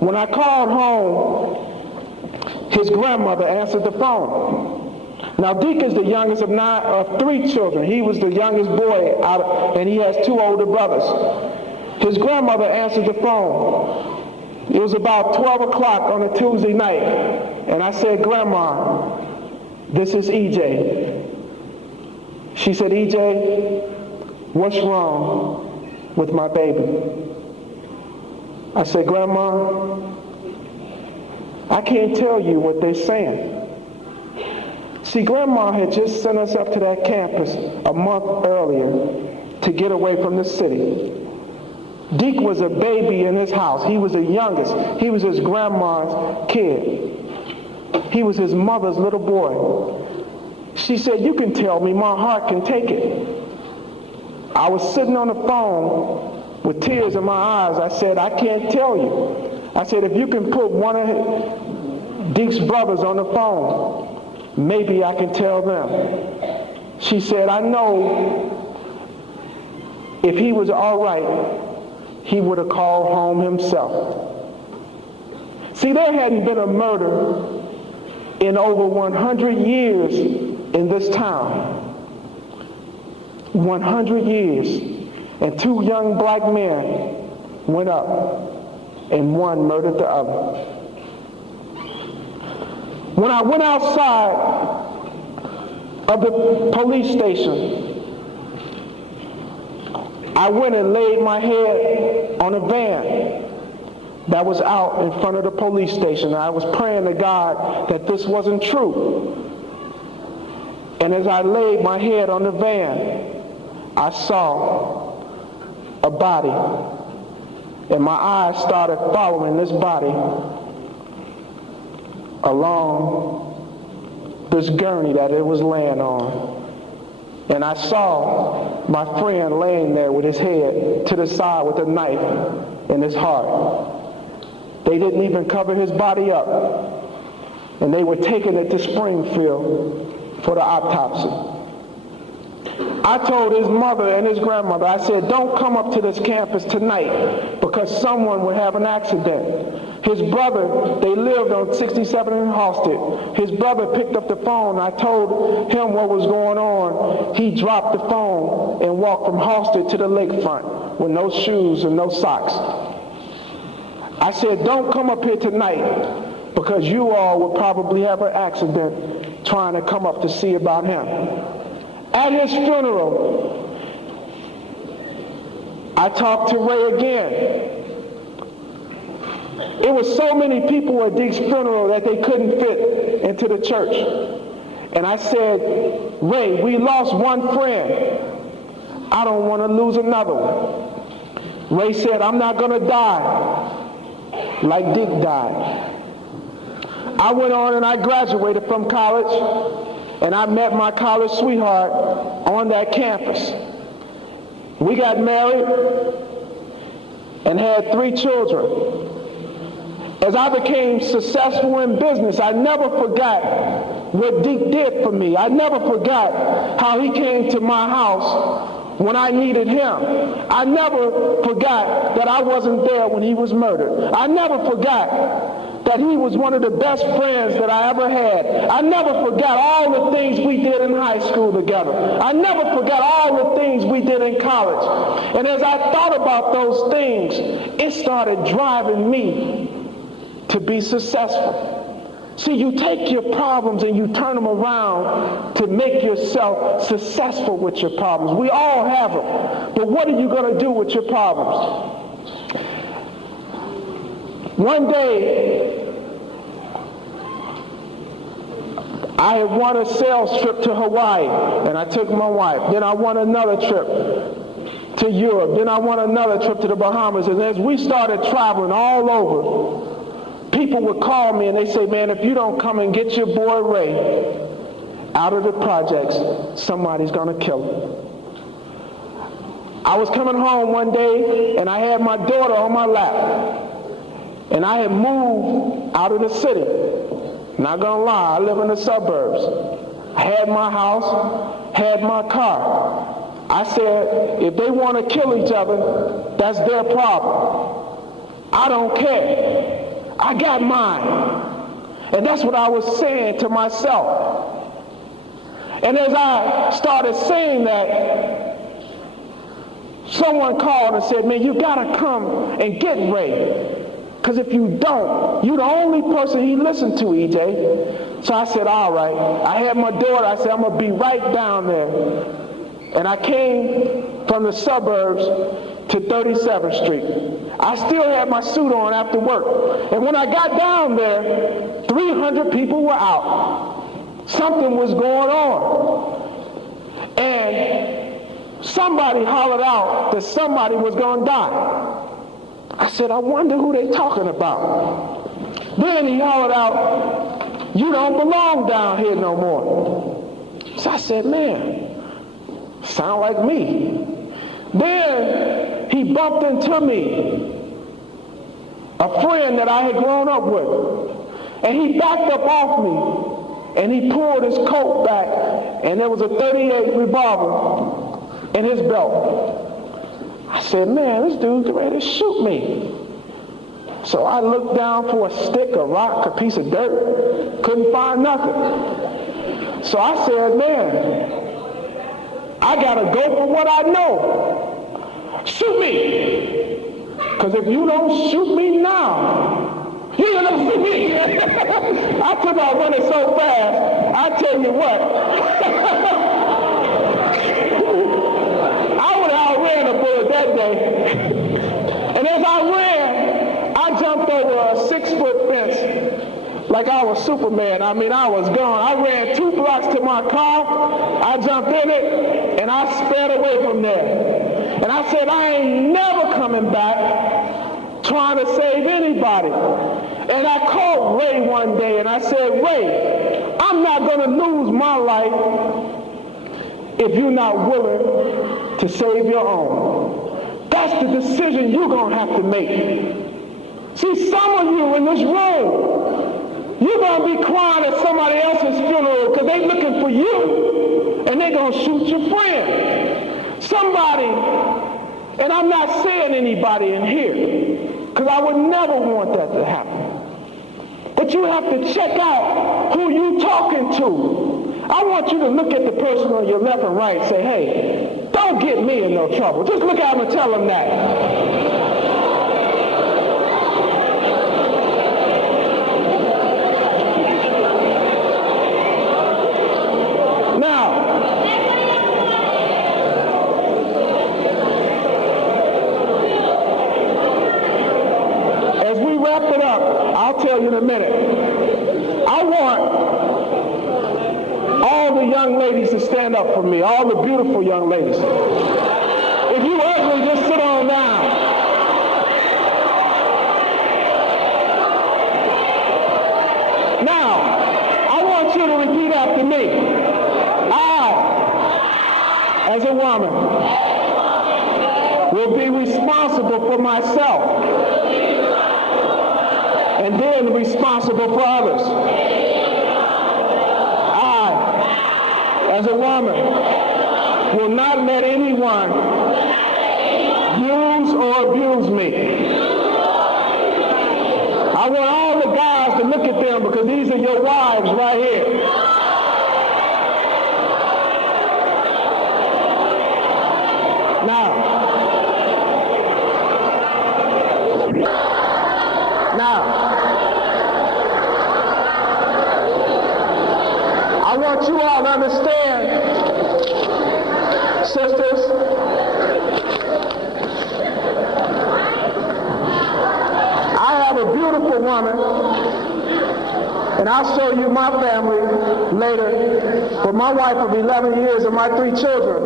When I called home, his grandmother answered the phone. Now, Deke is the youngest of 3 children. He was the youngest boy, and he has 2 older brothers. His grandmother answered the phone. It was about 12 o'clock on a Tuesday night, and I said, Grandma, this is EJ. She said, EJ, what's wrong with my baby? I said, Grandma, I can't tell you what they're saying. See, Grandma had just sent us up to that campus a month earlier to get away from the city. Deke was a baby in his house. He was the youngest. He was his grandma's kid. He was his mother's little boy. She said, you can tell me, my heart can take it. I was sitting on the phone with tears in my eyes. I said, I can't tell you. I said, if you can put one of Deke's brothers on the phone, maybe I can tell them. She said, I know if he was all right, he would have called home himself. See, there hadn't been a murder in over 100 years in this town. 100 years. And 2 young black men went up and one murdered the other. When I went outside of the police station, I went and laid my head on a van that was out in front of the police station. I was praying to God that this wasn't true. And as I laid my head on the van, I saw a body, and my eyes started following this body along this gurney that it was laying on. And I saw my friend laying there with his head to the side with a knife in his heart. They didn't even cover his body up, and they were taking it to Springfield for the autopsy. I told his mother and his grandmother, I said, don't come up to this campus tonight because someone would have an accident. His brother, they lived on 67 in Halsted. His brother picked up the phone. I told him what was going on. He dropped the phone and walked from Halsted to the lakefront with no shoes and no socks. I said, don't come up here tonight because you all will probably have an accident trying to come up to see about him. At his funeral, I talked to Ray again. It was so many people at Deke's funeral that they couldn't fit into the church. And I said, Ray, we lost one friend. I don't want to lose another one. Ray said, I'm not going to die like Deke died. I went on and I graduated from college. And I met my college sweetheart on that campus. We got married and had 3 children. As I became successful in business, I never forgot what Deke did for me. I never forgot how he came to my house when I needed him. I never forgot that I wasn't there when he was murdered. I never forgot that he was one of the best friends that I ever had. I never forgot all the things we did in high school together. I never forgot all the things we did in college. And as I thought about those things, it started driving me to be successful. See, you take your problems and you turn them around to make yourself successful with your problems. We all have them. But what are you going to do with your problems? One day, I had won a sales trip to Hawaii, and I took my wife. Then I won another trip to Europe. Then I won another trip to the Bahamas. And as we started traveling all over, people would call me and they say, man, if you don't come and get your boy Ray out of the projects, somebody's gonna kill him. I was coming home one day and I had my daughter on my lap, and I had moved out of the city. Not gonna lie, I live in the suburbs. I had my house, had my car. I said, if they want to kill each other, that's their problem. I don't care. I got mine. And that's what I was saying to myself. And as I started saying that, someone called and said, man, you gotta come and get Ray. Because if you don't, you're the only person he listened to, EJ. So I said, all right. I had my daughter, I said, I'm gonna be right down there. And I came from the suburbs to 37th Street. I still had my suit on after work. And when I got down there, 300 people were out. Something was going on. And somebody hollered out that somebody was going to die. I said, I wonder who they talking about. Then he hollered out, you don't belong down here no more. So I said, man, sound like me. Then he bumped into me, a friend that I had grown up with. And he backed up off me, and he pulled his coat back, and there was a .38 revolver in his belt. I said, man, this dude's ready to shoot me. So I looked down for a stick, a rock, a piece of dirt. Couldn't find nothing. So I said, man, I gotta go for what I know. Shoot me. Because if you don't shoot me now, you're gonna see me. I took out running so fast, I tell you what. I would have outran a bullet that day. And as I ran, I jumped over a 6-foot fence like I was Superman. I mean, I was gone. I ran 2 blocks to my car, I jumped in it, and I sped away from there. And I said, I ain't never coming back trying to save anybody. And I called Ray one day and I said, Ray, I'm not gonna lose my life if you're not willing to save your own. That's the decision you're gonna have to make. See, some of you in this room, you're gonna be crying at somebody else's funeral because they're looking for you and they're gonna shoot your friend. Somebody, and I'm not saying anybody in here, because I would never want that to happen. But you have to check out who you're talking to. I want you to look at the person on your left and right and say, hey, don't get me in no trouble. Just look at him and tell him that. Now, as we wrap it up, I'll tell you in a minute. I want all the young ladies to stand up for me, all the beautiful young ladies. If you ugly, just sit on down. Now, I want you to repeat after me. I, as a woman, will be responsible for myself and then responsible for others. I, as a woman, will not let anyone use or abuse me. I want all the guys to look at them because these are your wives right here. Now, I want you all to understand, sisters, I have a beautiful woman, and I'll show you my family later, but my wife of 11 years and my 3 children.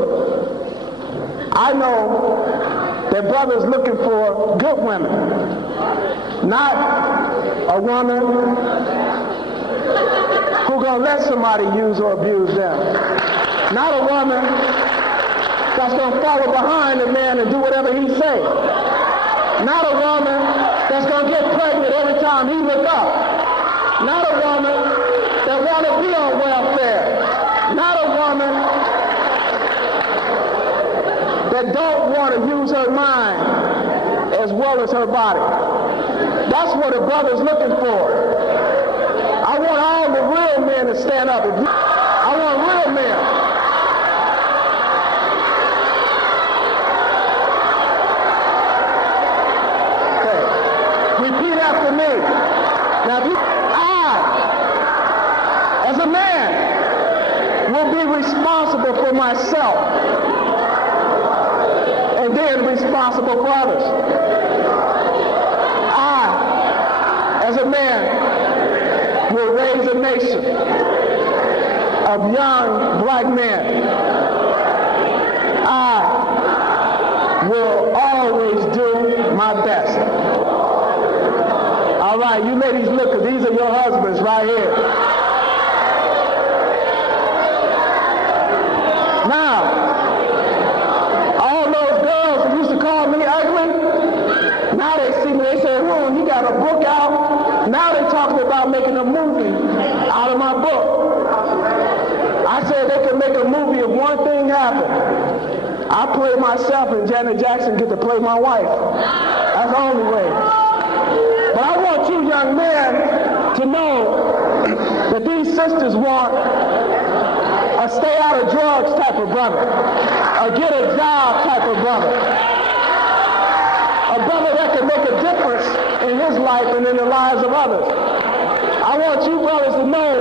I know that brothers looking for good women, not a woman who gonna let somebody use or abuse them. Not a woman that's gonna follow behind a man and do whatever he say. Not a woman that's gonna get pregnant every time he look up. Not a woman that wanna be on welfare. Not a woman that don't want to use her mind as well as her body. That's what a brother's looking for. I want all the real men to stand up. I want real men. Okay. Repeat after me. Now, I, as a man, will be responsible for myself and then responsible for others. I, as a man, will raise a nation of young black men. I will always do my best. All right, you ladies look, 'cause these are your husbands right here. Now, all those girls who used to call me ugly, now they see me, they say, "Oh, he got a book out." Now they're talking about making a movie out of my book. I said they could make a movie if one thing happened. I play myself and Janet Jackson get to play my wife. That's the only way. But I want you young men to know that these sisters want a stay out of drugs type of brother, a get a job type of brother, a brother that can make a difference in his life and in the lives of others. I want you brothers to know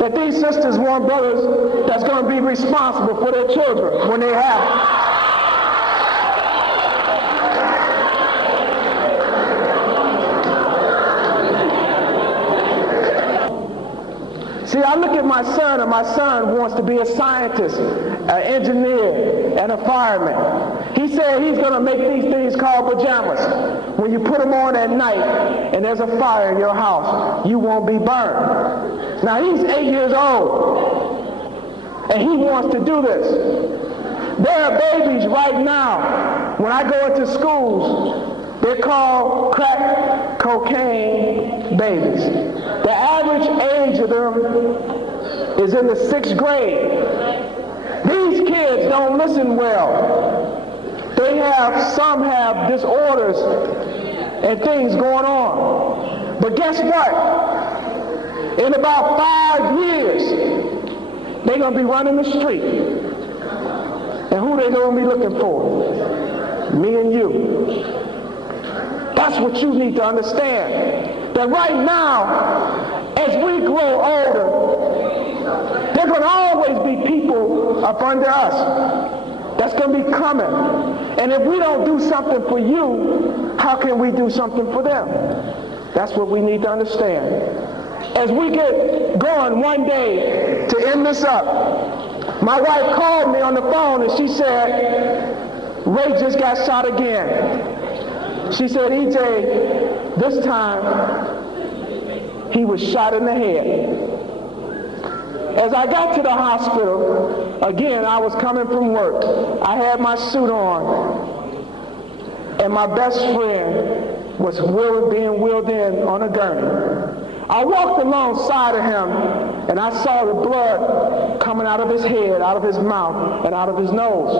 that these sisters want brothers that's going to be responsible for their children when they have them. See, I look at my son, and my son wants to be a scientist, an engineer, and a fireman. He said he's going to make these things called pajamas. When you put them on at night and there's a fire in your house, you won't be burned. Now, he's 8 years old, and he wants to do this. There are babies right now, when I go into schools, they're called crack cocaine babies. The average age of them is in the 6th grade. These kids don't listen well. Some have disorders and things going on. But guess what? In about 5 years, they're going to be running the street. And who they going to be looking for? Me and you. That's what you need to understand. That right now, as we grow older, there are going to always be people up under us that's going to be coming. And if we don't do something for you, how can we do something for them? That's what we need to understand. As we get going one day to end this up, my wife called me on the phone and she said, "Ray just got shot again." She said, "EJ, this time he was shot in the head." As I got to the hospital, again, I was coming from work. I had my suit on, and my best friend was being wheeled in on a gurney. I walked alongside of him, and I saw the blood coming out of his head, out of his mouth, and out of his nose.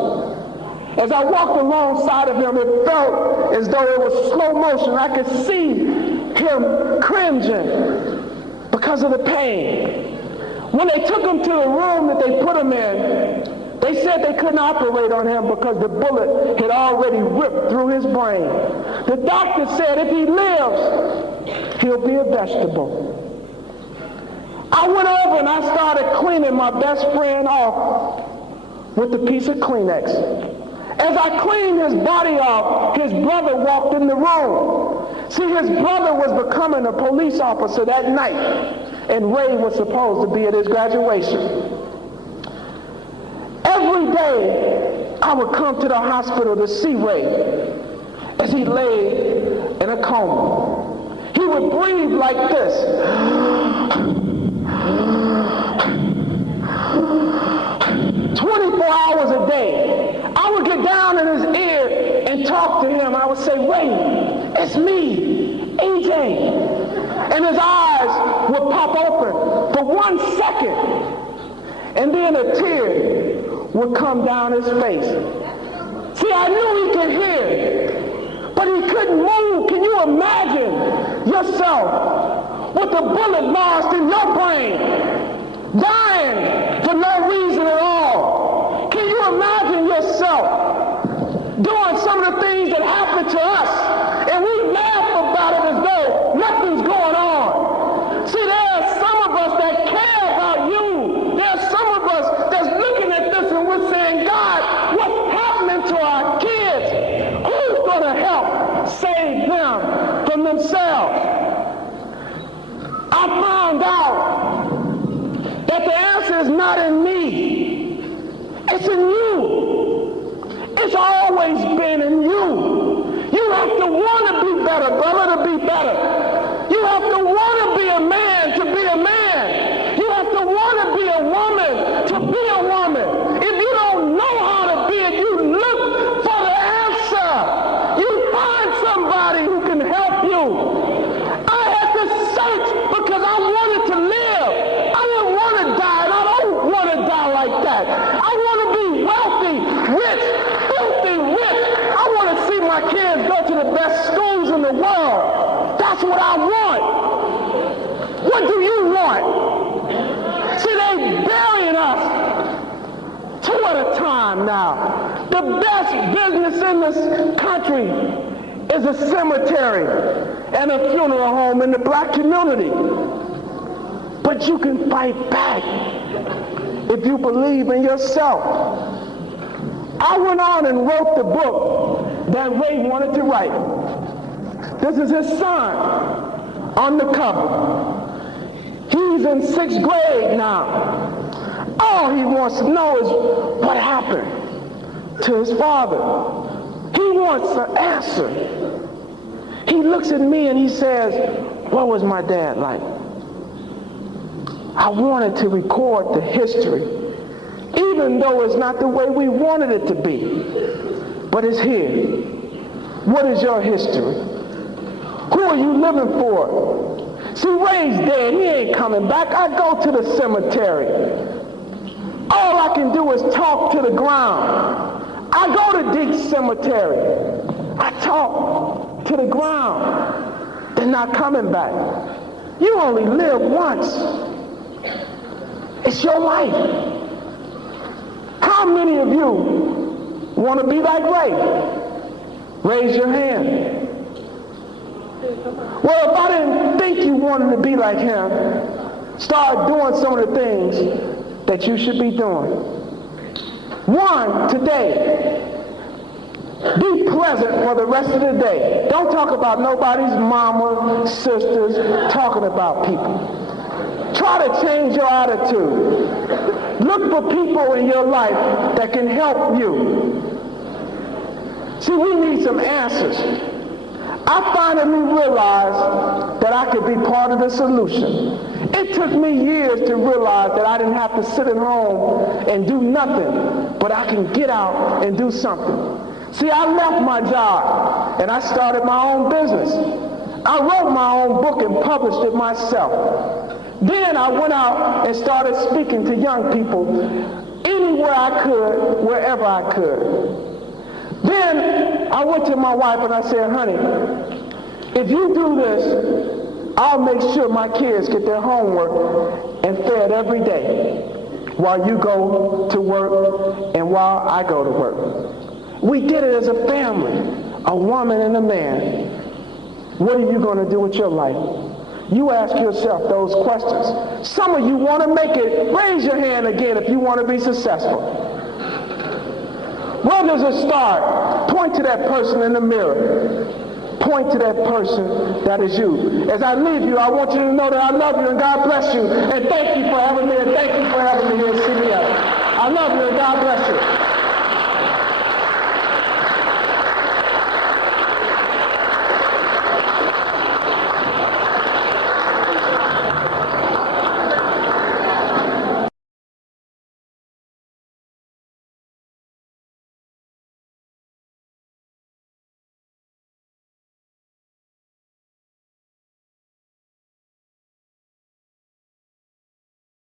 As I walked alongside of him, it felt as though it was slow motion. I could see him cringing because of the pain. When they took him to the room that they put him in, they said they couldn't operate on him because the bullet had already ripped through his brain. The doctor said if he lives, he'll be a vegetable. I went over and I started cleaning my best friend off with a piece of Kleenex. As I cleaned his body off, his brother walked in the room. See, his brother was becoming a police officer that night, and Ray was supposed to be at his graduation. Every day, I would come to the hospital to see Ray as he lay in a coma. like this. 24 hours a day. I would get down in his ear and talk to him. I would say, Ray, it's me, EJ. And his eyes would pop open for 1 second. And then a tear would come down his face. See, I knew he could hear, but he couldn't move. Can you imagine yourself with a bullet lodged in your brain, dying for no reason at all? Can you imagine yourself doing some of the things that happened to us, and we laugh about it as though nothing's going on? See, there are some of us that care about you. There are some of us that's looking at this and we're saying, God, what's happening to our kids? Who's going to help save them from themselves? I found out that the answer is not in me. It's in you. It's always been in you. You have to want to be better, brother, to be better. You have to want to be a man to be a man. You have to want to be a woman to be a woman. If you don't know how to be it, you look for the answer. You find somebody who can help you. I had to search because I wanted to live. I didn't want to die, and I don't want to die like that. I want to be wealthy, rich, filthy rich. I want to see my kids go to the best schools in the world. That's what I want. What do you want? See, they burying us 2 at a time now. The best business in this country is a cemetery and a funeral home in the black community. But you can fight back if you believe in yourself. I went on and wrote the book that Ray wanted to write. This is his son on the cover. He's in 6th grade now. All he wants to know is what happened to his father. He wants an answer. He looks at me and he says, what was my dad like? I wanted to record the history, even though it's not the way we wanted it to be. But it's here. What is your history? Who are you living for? See, Ray's dead. He ain't coming back. I go to the cemetery. All I can do is talk to the ground. I go to Deep Cemetery. I talk to the ground. They're not coming back. You only live once. It's your life. How many of you want to be like Ray? Raise your hand. Well, if I didn't think you wanted to be like him, start doing some of the things that you should be doing. 1, today, be present for the rest of the day. Don't talk about nobody's mama, sisters, talking about people. Try to change your attitude. Look for people in your life that can help you. See, we need some answers. I finally realized that I could be part of the solution. It took me years to realize that I didn't have to sit at home and do nothing, but I can get out and do something. See, I left my job and I started my own business. I wrote my own book and published it myself. Then I went out and started speaking to young people anywhere I could, wherever I could. Then I went to my wife and I said, honey, if you do this, I'll make sure my kids get their homework and fed every day while you go to work and while I go to work. We did it as a family, a woman and a man. What are you going to do with your life? You ask yourself those questions. Some of you want to make it. Raise your hand again if you want to be successful. Where does it start? Point to that person in the mirror. Point to that person that is you. As I leave you, I want you to know that I love you and God bless you. And thank you for having me, and thank you for having me here at CVS. I love you and God bless you.